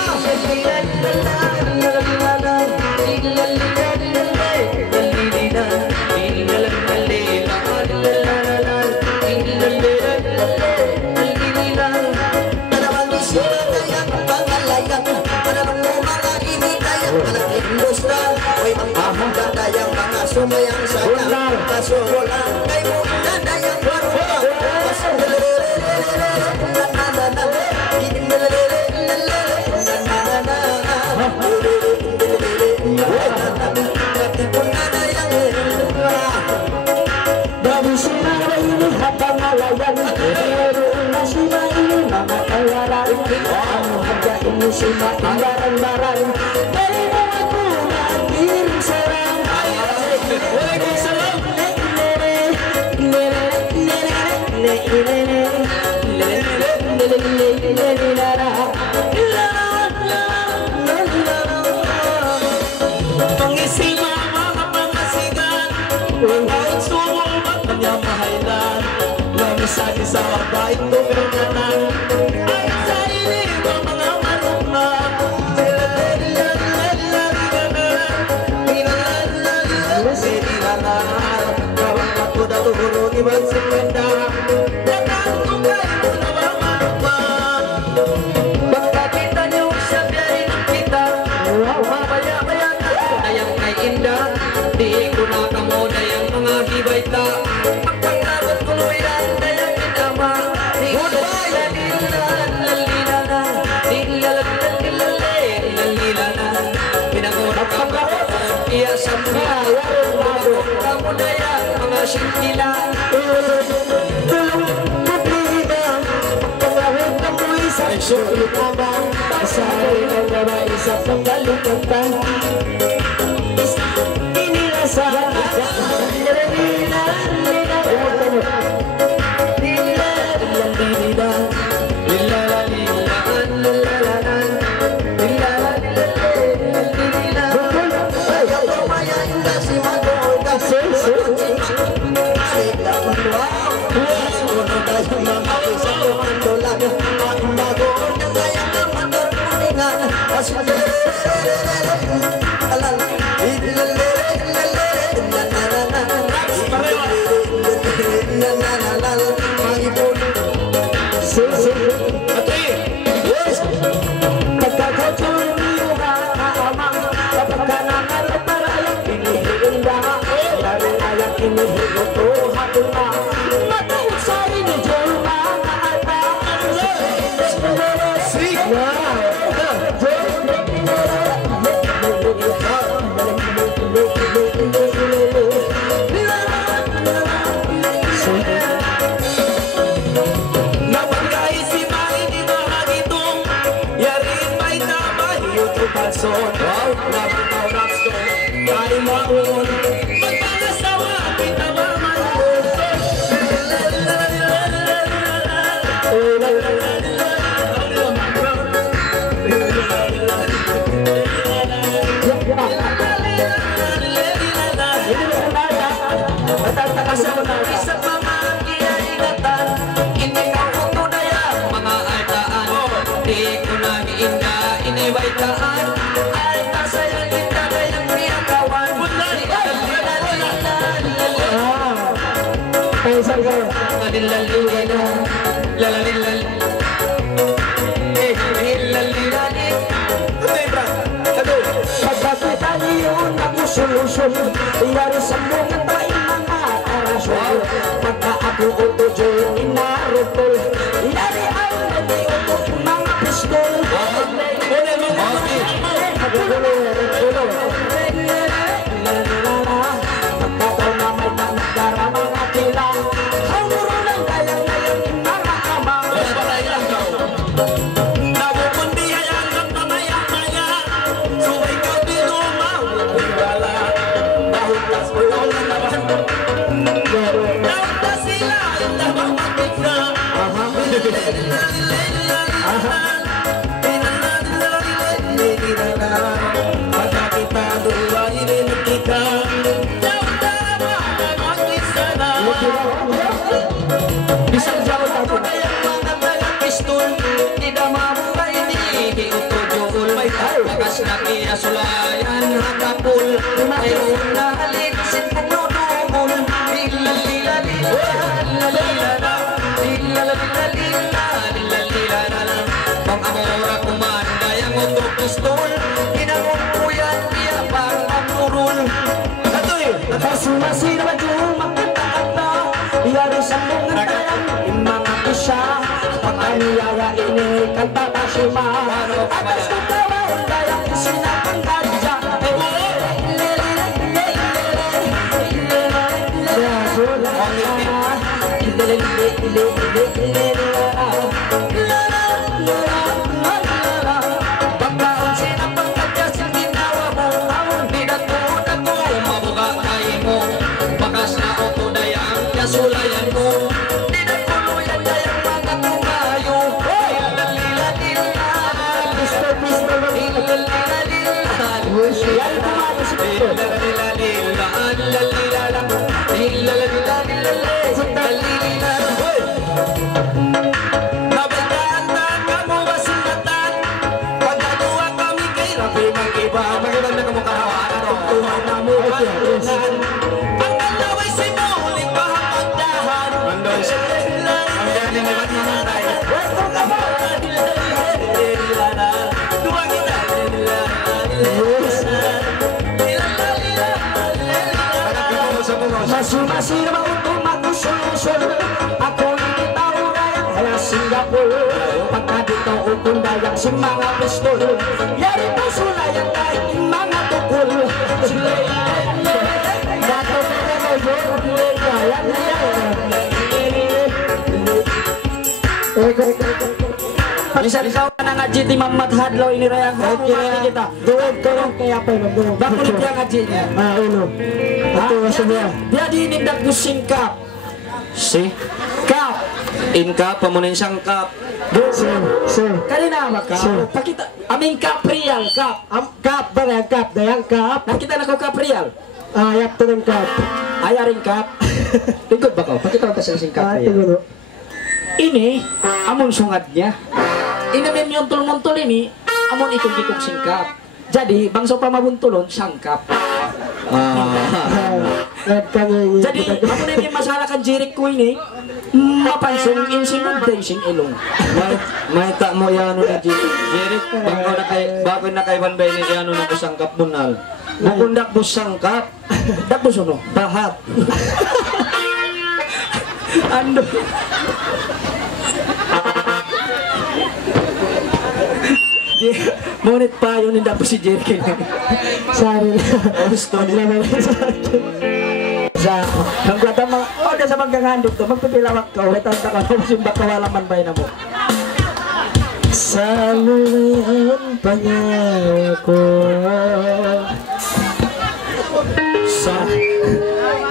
Sumayang sayang kasulang kay mo dadayang barubang Dari sumara ini habang malayan Meron na sima ini mga kawalan Ang hangga ini sima ilarang-larang Dari mo ako nakiring sarang Waalaikumsalam. Pangisima mga pangasigan Ang sumong magpanyamahalan Lamisagi sa wabain tuminanan Ay sa inig mga marumang Ibang segenda Jangan tunggal itu nama marumang Baka kita niyo siya biyahin kita Mamaya-maya na Dayang ay indah Di ko na kamo dayang mga hibay ta Pagpaglarot kuluyan dayang inama Pinangunang kapag Iya sampa Kamu dayang mga sintila Tulong pabida Pagkawin na mo isang sulit na ba Asahin ang nawa isa pang galutan Inilasahan Pagkakita niyo nag-usul-usul, iyari sambungan tayo mga arasol. Pagka ako utujo, inarutol, iyari ang nag-iutot mga pistol. Pagkataw na may nagdara mga tila, hanguro ng dayang-dayang mga ama. Bisang jauh tayo na yung mga dalang pistol, tidak mabuhay di utujul. May takas na kinasulayan hatapul, mayroon na alisin panudumul. Pang amora kumanda yung utok pistol, inamong kuyan niya parang amurul. Kasumasi naman yung magkata-kata, iyari sambungan tayang mga kisya. Pagkaniyaya ini kanta tasima, atas katawain tayang sinapang kadya. Pagkaon sinapang kadya siyang ginawa mo, di na tunad mo, mabuka tayo mo. Bakas na oto dayang kasulayan mo, di na kuluyan dayang mga tumayo. Masih naman untuk magusul-usul, ako ini tahu dayang hanya Singapura. Pagka dito utong dayang si mga pistol, yari pa sulayan tayo mga tukul. Bisa ikaw na nga GT Mamat Hadlaw ini rayang hati kita. Doon kaya pa yun. Bakit yung ngaji niya? Uno. Ito semua. Dia dinindak ko singkap. Si? Kap. Inka, pamunin siyang kap. Kanina ba ka? Pakita. Aming kap real, kap. Kap ba nga kap? Dayang kap. Nakita na ko kap real. Ayap to ng kap. Ayaring kap. Lingkod ba ka? Pakita ko sa singkap real. Ini, amon sungat niya. Inamin yung tulmontol ini, amon ikong-ikong singkap. Jadi, bangsa pa mabuntulon, sangkap. Jadi, amon na yung masalah kan jirik ko ini, mapansong insinod din sing ilong. May tak mo yano na jirik. Bago na kay Banbay ni yano na kusangkap munal. Nakundak po sangkap. Dapos ano? Bahat. Ando. Ngunit pa yun, hindi po si Jerry. Sorry. Gusto nila sa hanggang mga o sa magkangandok to magpipilawak ka ulit ang takot simba kawalaman bay na mo sa lumayan pangako sa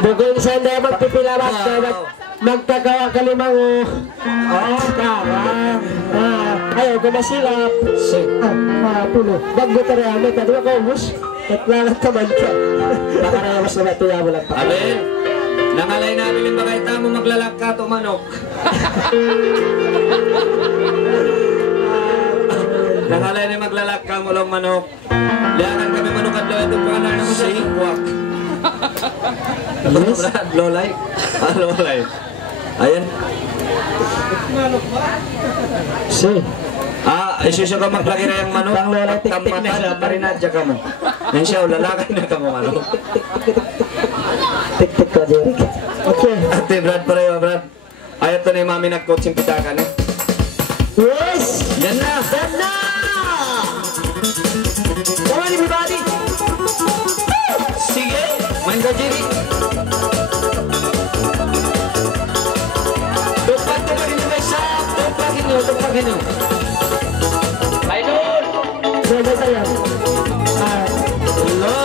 bugol sa hindi magpipilawak ka magtagawa ka limang ayaw ko masilap pulo bago tayo may kadwa ka ubus at lalat naman ka baka na mas naman tuya mo lang pa Amen. Nangalay namin yung bagay tamo maglalaka to manok. Nangalay na maglalaka mo lang manok. Liangan kami manok at loy itong pangalan mo sa hikwak. Lolay? Lolay. Ayan. Si. Isusyo ka maglaki na yung manok. Bang lola, tik-tik na siya. Marinadya ka mo. Yan siya, lalakay na ka mo manok. Tik-tik ka, Jeric. Okay. Ate, Brad, pareho, Brad. Ayaw to na yung mami nag-coaching pitakan eh. Yes! Yan na! Yan na! Come on, everybody! Sige! Main ka, Jerry! Tupagin nyo, may sap! Tupagin nyo! Idol! Sabay tayo. Hello!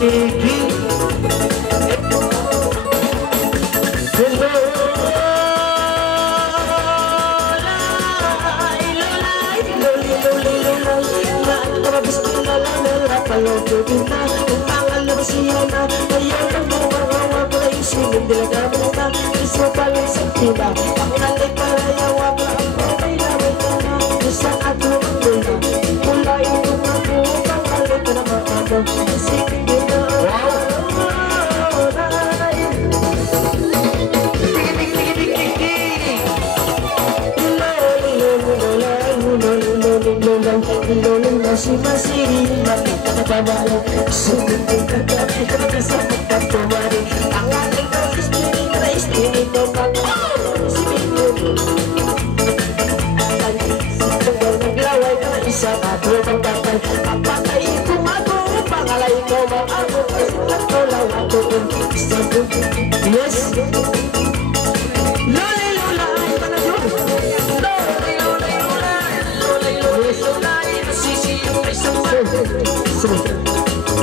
Iki. Yes.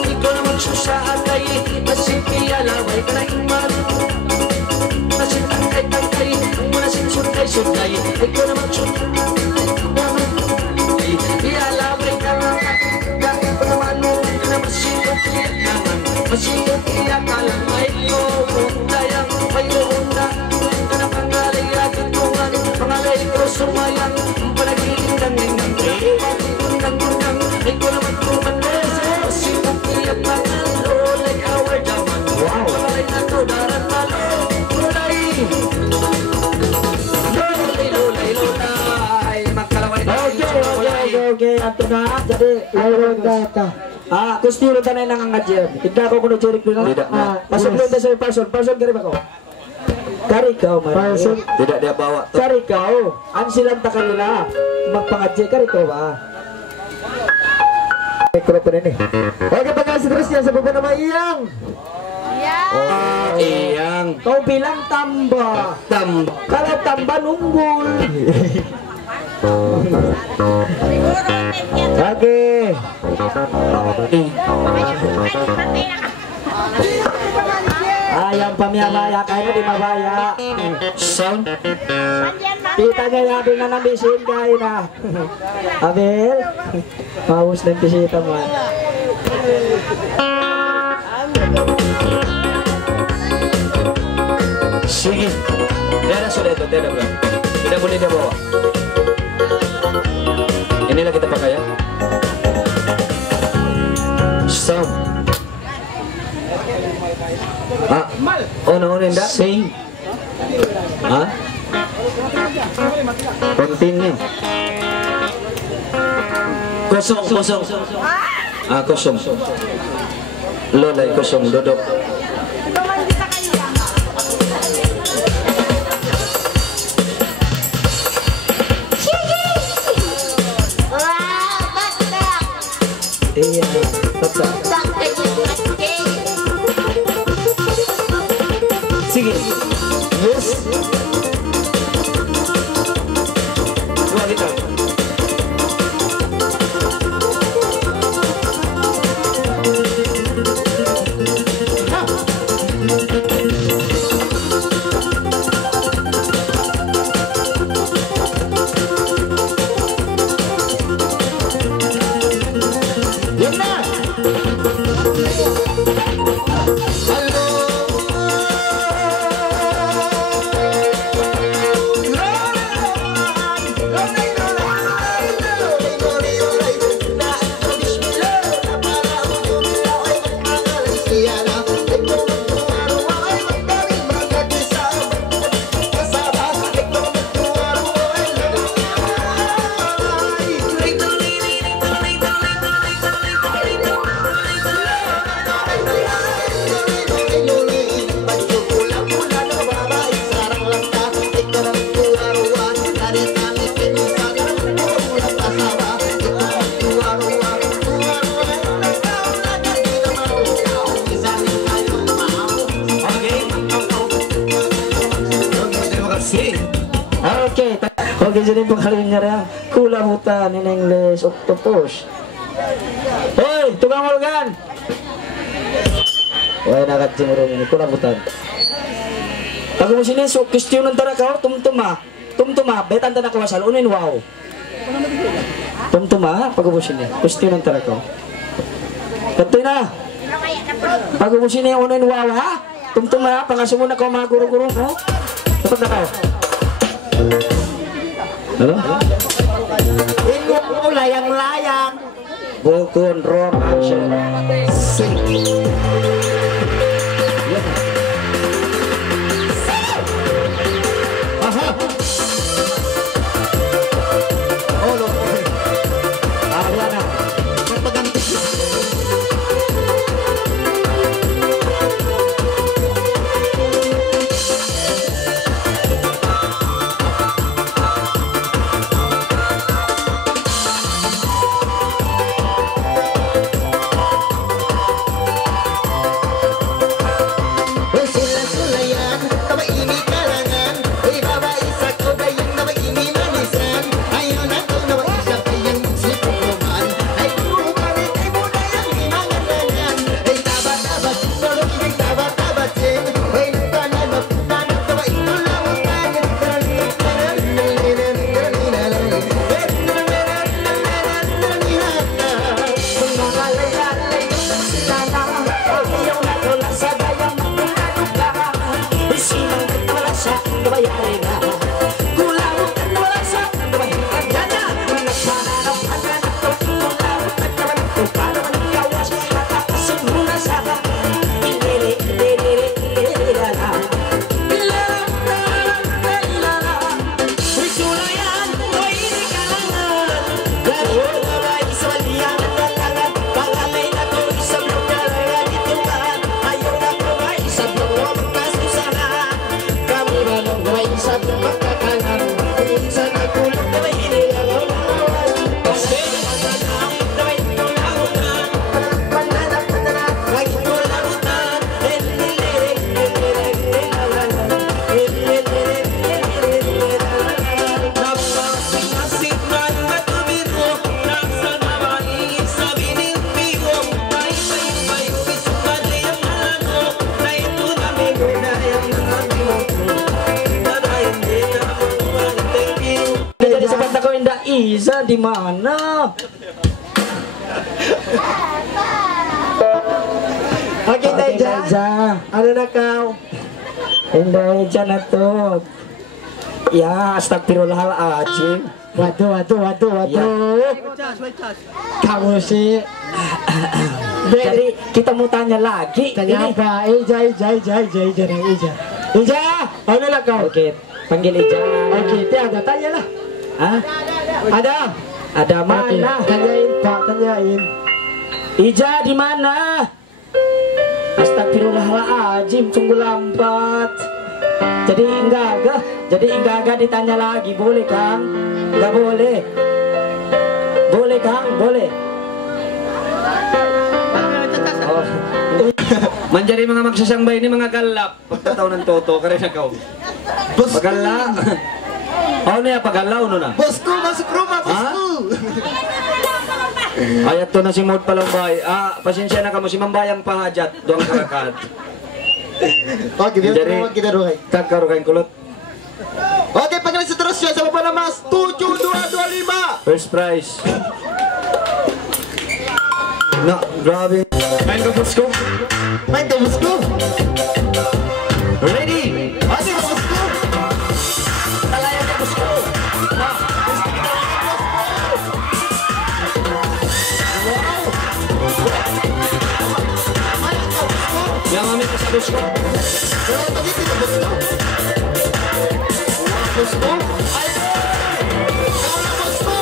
Ikaw na magsusahan kayo, masipiyalaway ka na iman. Masipangkay-tangkay, muna sinsutay-sutay. Ikaw na magsusahan iyalaway ka na dahil pa naman mo ka na masiyot-iyak naman. Masiyot-iyak ka lang may dayang mayroon na ka na pangalay at itungan. Pangalay ko sumayang panagiging-dangin-dang pagiging-dang-dang. Ikaw na magtuman mo masiyot-iyak ka na lolay away daman. Pangalay na to darat malo lolay magkalaway na Okay, ato na. Jadi, layron data. Kustiro tanay nang angadyan. Tigda ko kuno Jeric na. Pasok lang tayo sa person. Person kari ba ko? Kari ka, person. Tidak dia bawa to. Kari ka, an silang ta kanila. Magpangadya, kari ka ba? Microphone ini. Okay, pagkasi terus ya sa baba na maiyang. Iyang Kau bilang tambah. Kalau tambah unggul. Oke. Yang pamiyamaya kayo di mabaya. sound Kita nga yabi na nabisin kayo na. Abel, maus na bisita mo. sige. Dia sudah itu, tidak bro. Tidak boleh dia bawa. Inilah kita pakai ya. Sound. Oh, enggak. Sing. Continue. Kosong. Kosong. Lolay kosong, duduk. Iya, tetap. Sige. Yes. Dua kita. Okay, okay, jadi pengalin niya rin. Kulamutan in English, octopus. Hoy, tukang organ! Hoy, nakatsimurong ini, kulamutan. Pag mo sinin, so, question ng tarakaw, tumtuma. Tumtuma, betan tanah kawasal, unin wow. Tumtuma, pag mo sinin, question ng tarakaw. Katoy na. Pag mo sinin, unin wow, ha? Tumtuma, pangasungo na ko mga guru-guru mo. Dapat na kayo. Halo? Ingat mo layang-layang. Bukun romance. Aha. Oh, no. Ariana. Papaganti. Sula-sulayan, tama ini kalangan. Hey, baba isa ko dayang nama ini manisan. Ayun ako nama isa kayang si Kuman. Ay kumari kay mo dayang imangalangan. Hey, tabat-tabat, tolong ini tabat-tabatin. Hey, tanan tama ito lamutan. Mengalalay ng silala. Ayaw na tula sa dayang Sinang wala sa kabayari na Kulamutan wala sa kabayari na Nagpananaw ang anak ko Kulamutan naman ito Para man ikawas Matakasin muna sa Ilala Risulayan Huwag hindi kalangan Lalo na ba isa maliyan ang kalangan Pangalay na to Isang lugaran Ito ka Ayaw na ko ba Isang lugaran kami balong gaway sa pagkakanan Minsan nagkulong gaway inilaw-lawan Kasi pananaw gaway kulamutan Pananaw gaway kulamutan Napasing-asing na yung matubir ko Nasa naman sa binilpi ko May-may-may isukat liyang alano Na ito namin gunayang namin jadi sempat kau indah Iza di mana? Oke, Iza. Ada nak kau? Indah Iza nato. Ya, astagfirullahaladzim. Waduh. Ya. Kamu sih. Jadi kita mau tanya lagi. Tanya apa? Ija. Ija, ano na kau? Oke, panggil Ija. Oke, ada tanya lah. Hah? Ada. Ada mana? Tanyain Pak, tanyain. Ija di mana? Astagfirullahaladzim, sungguh lambat. Jadi enggak ditanya lagi, boleh Kang? Enggak boleh. Boleh Kang, boleh. Oh. Manjari mga magsasambay ni mga galap pagkataon ng toto karena kau. Pagala. Oh niya pagalaw no na. Bosku masuk rumah, bosku. Ayat to na si Maud Palambay. Pasensya na kamo si Mambayang pahajat doang karakat. Oke, biar kita doang. Kakarukain kulot. Oke, panggil seterusnya sama pada Mas 7225. First prize. Nah, grabe. Main ka bosku. Main ke bosku. Ready? Masih bosku. Talayan ka bosku. Nah. Yang ambil ke bosku. Kalau tadi kita bosku. Bosku. Ayo. Kalau bosku.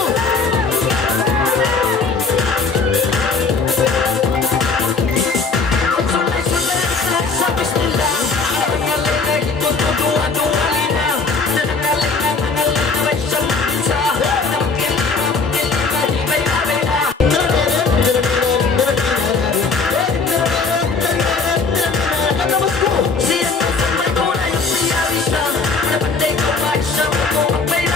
Siapa yang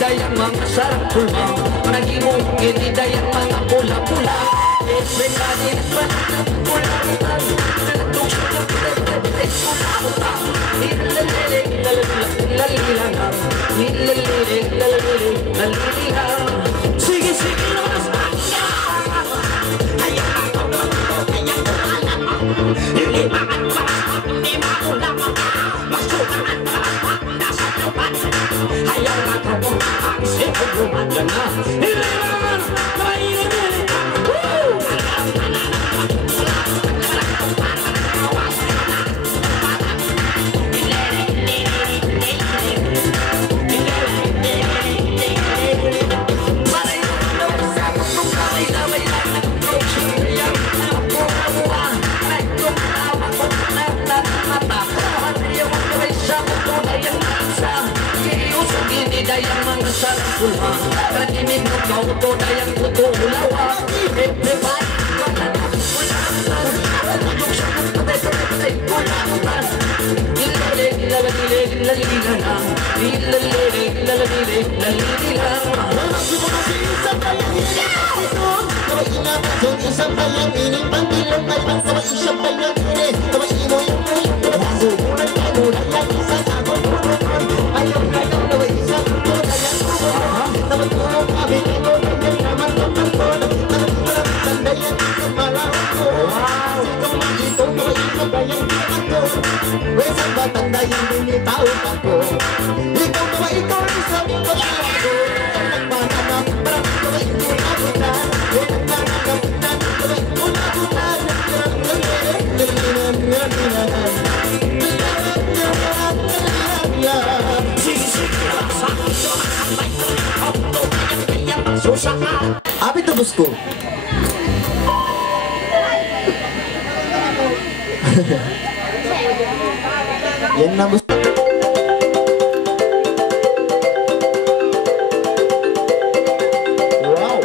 Dayang mga sarap pulmang nagimong inidayang mga pula-pula. Everybody pula-pula. Nagtuksak na pula-pula. Ilalilig, lalilang. Ilalilig, lalilang. Sige, sige naman sa kanya. Ayaw ako naman, ayaw ko alam. Ilimaan pa, hindi makulang. Masukaan pa, nasa lupan. Ayaw ako ang sipag na ililangan, maininig. Dayang mga sarap pulmang nagimig ng kauto dayang puto ulawa. Everybody Wesang batang dayang binitaw ako. Ikaw na ba ikaw rin sa mga ako? Nagmananap, parang ikaw ay kunabunan. Nagmananap, ikaw ay kunabunan. Apa itu bosku? Yan na bosku. Wow.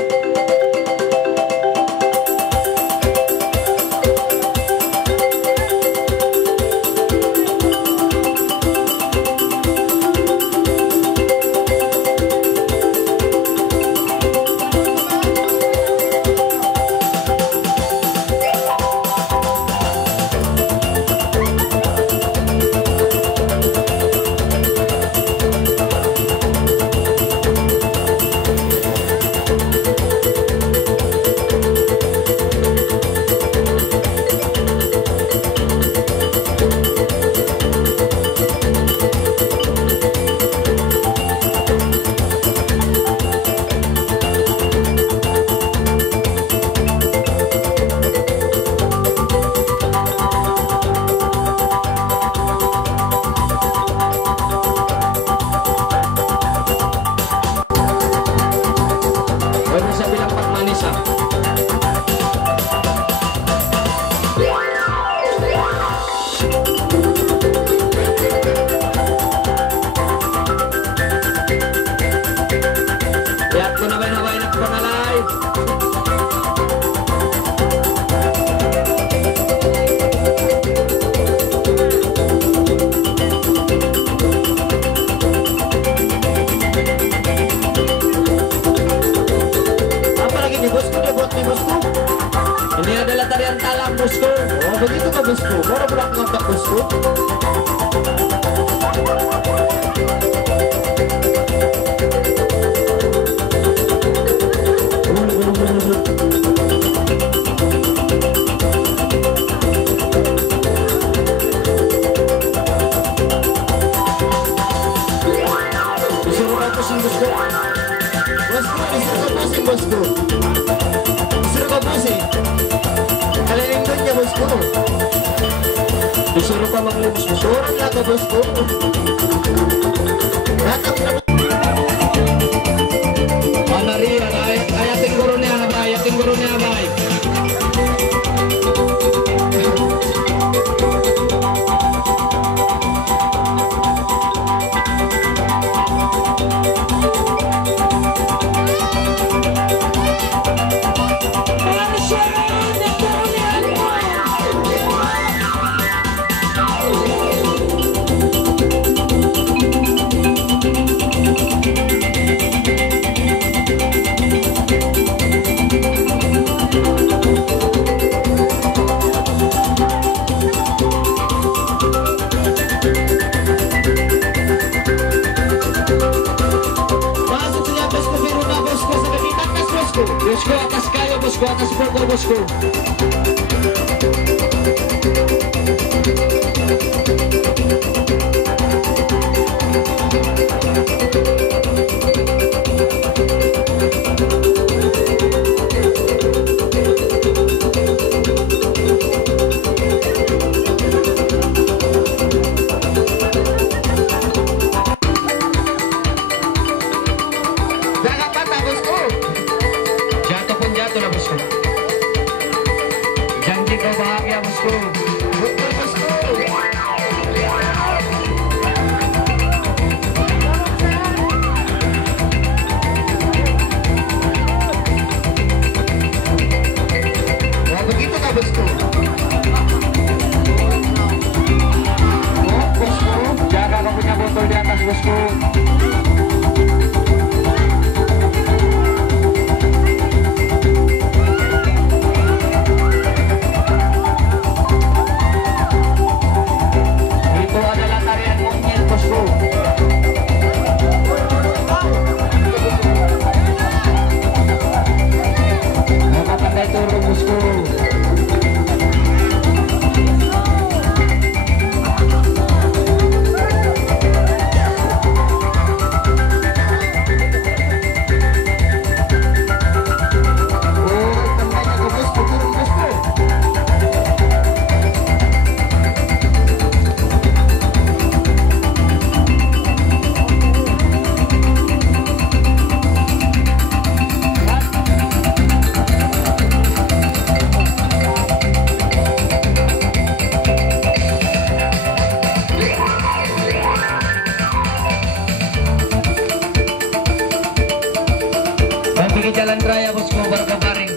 Bosku, oh begitu kah bosku? Baru berak ngotak bosku. Disuruh kau pusing bosku. Bosku, disuruh kau pusing bosku. Disuruh kau pusing. Kalilingdon niya bosku. Disuruh ka maglinis bosku. Orang lang ka bosku. Ratang na Malaria, ayating guru niya na ba? Ayating guru niya na ba? bosku, atas pukul bosku. Jangan patah bosku. Jatuh pun jatuh lah bosku. Janji kau bahagia bosku. Betul bosku. Wah begitu kah bosku? Oh bosku, Jaga kau punya botol di atas bosku. Itu adalah tarian monyet bosku. Maka pandai turun bosku. oh tandanya ke bosku, turun bosku. Dan pergi jalan raya bosku baru kebaring.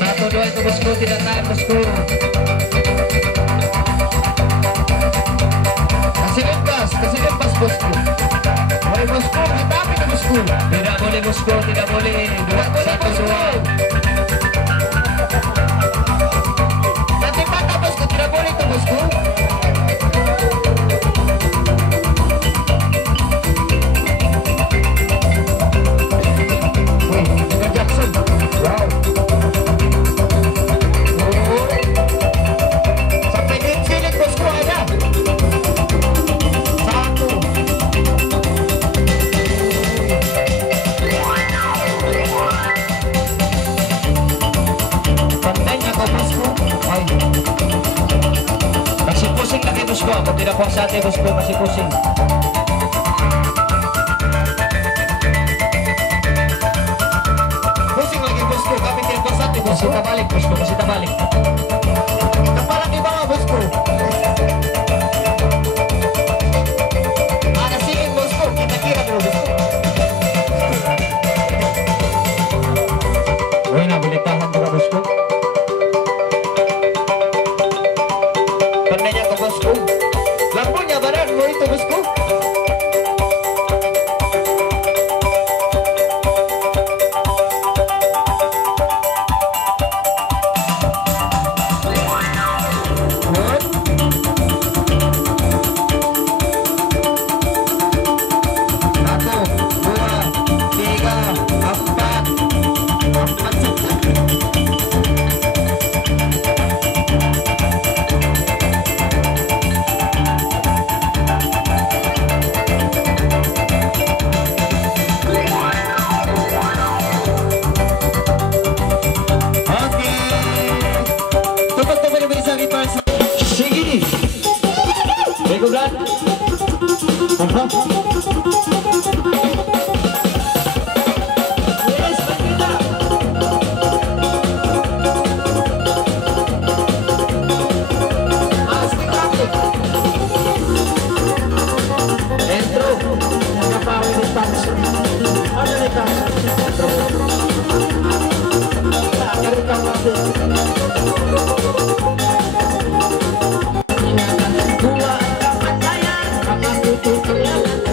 Satu dua itu bosku tidak naik bosku. Kasih lepas bosku. Boleh bosku, kita api ke bosku. Tidak boleh bosku, tidak boleh. Dua, satu dua. Nanti patah bosku, tidak boleh itu bosku. Wih, Michael Jackson. Wow. Oh. Sampai di sini bosku ada. Satu. Pandainya kau bosku. Ay. Kasih pusing lagi bosku. Aku tidak puas hati bosku, kasih pusing. Pusing lagi bosku, kami tidak bersatu bosku. Kita balik bosku, kita balik. Kepala di bawah bosku. Ada singin bosku, kita kira dulu bosku. Wih, nak boleh tahan juga bosku. Pandainya ke bosku. Lampunya badanmu itu bosku. Buat kepercayaan, kakak itu kelihatan.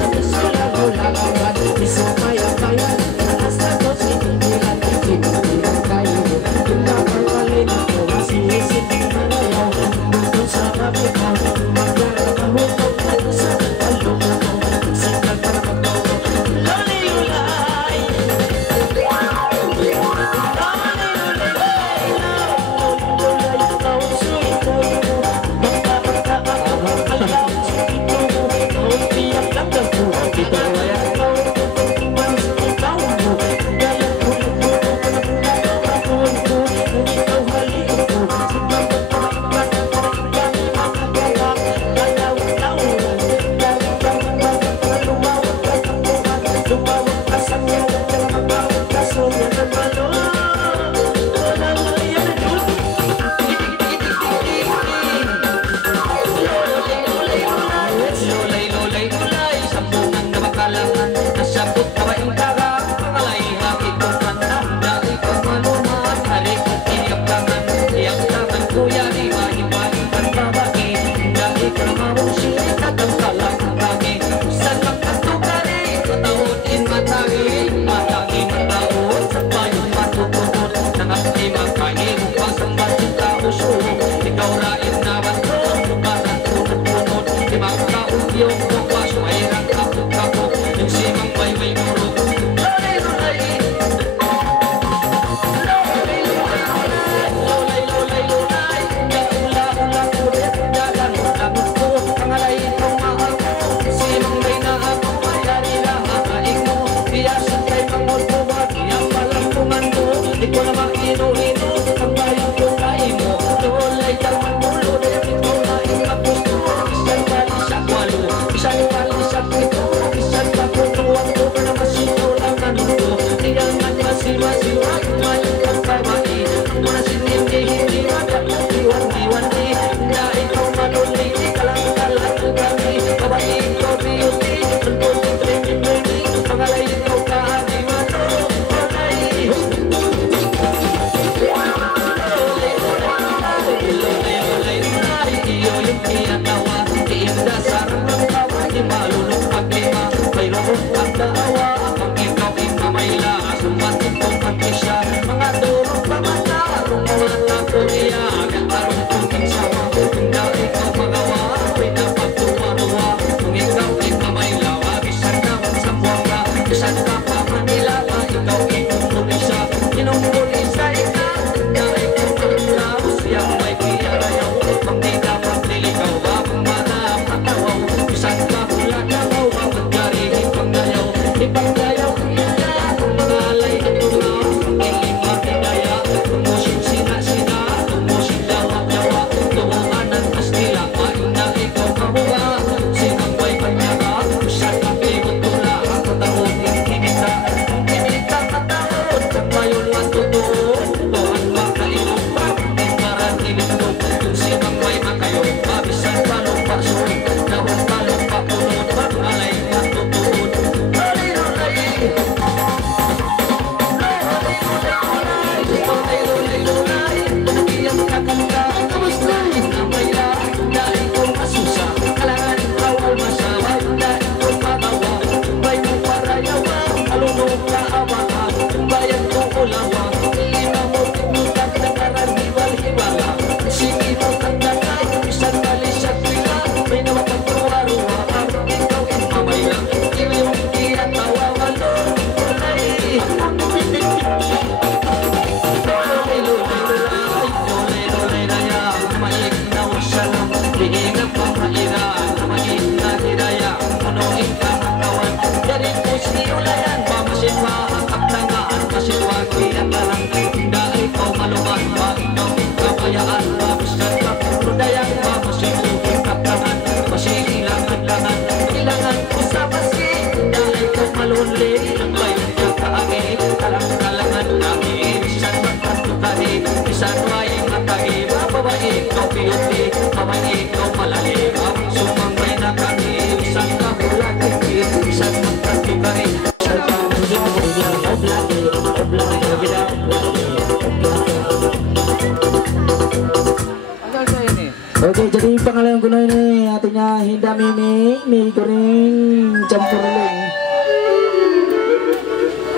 Oke, jadi pengalaman kuno ini artinya Hinda mie goreng campur leng.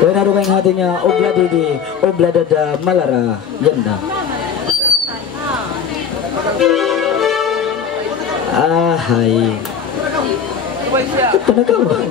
Benar yang hatinya obla didi, obla dada malara yenda. Hai. Kenapa kamu?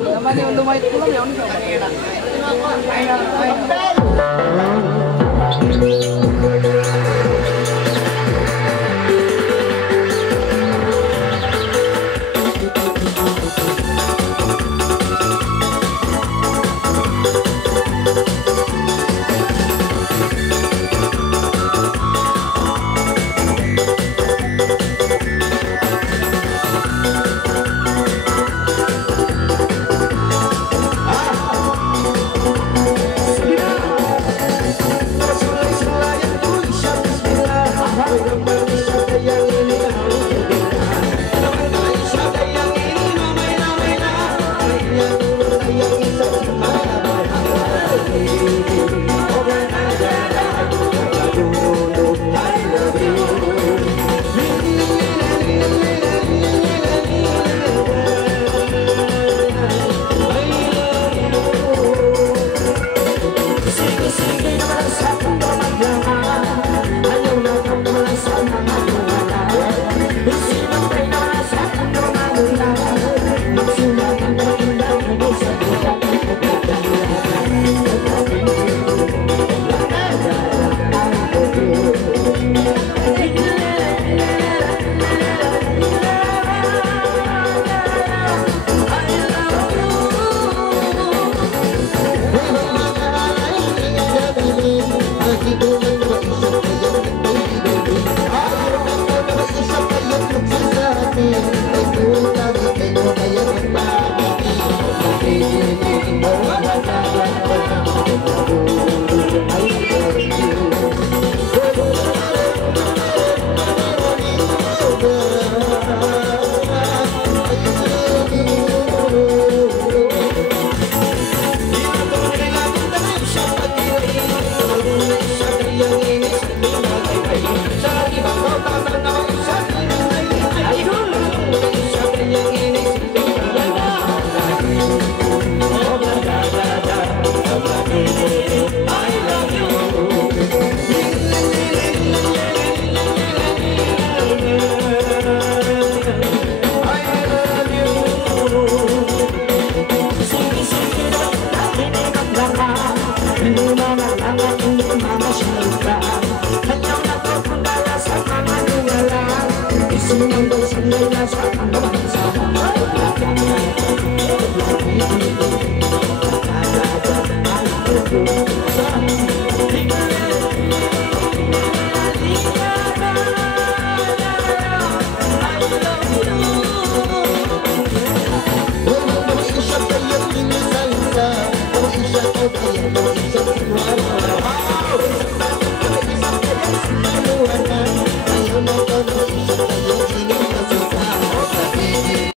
Oke,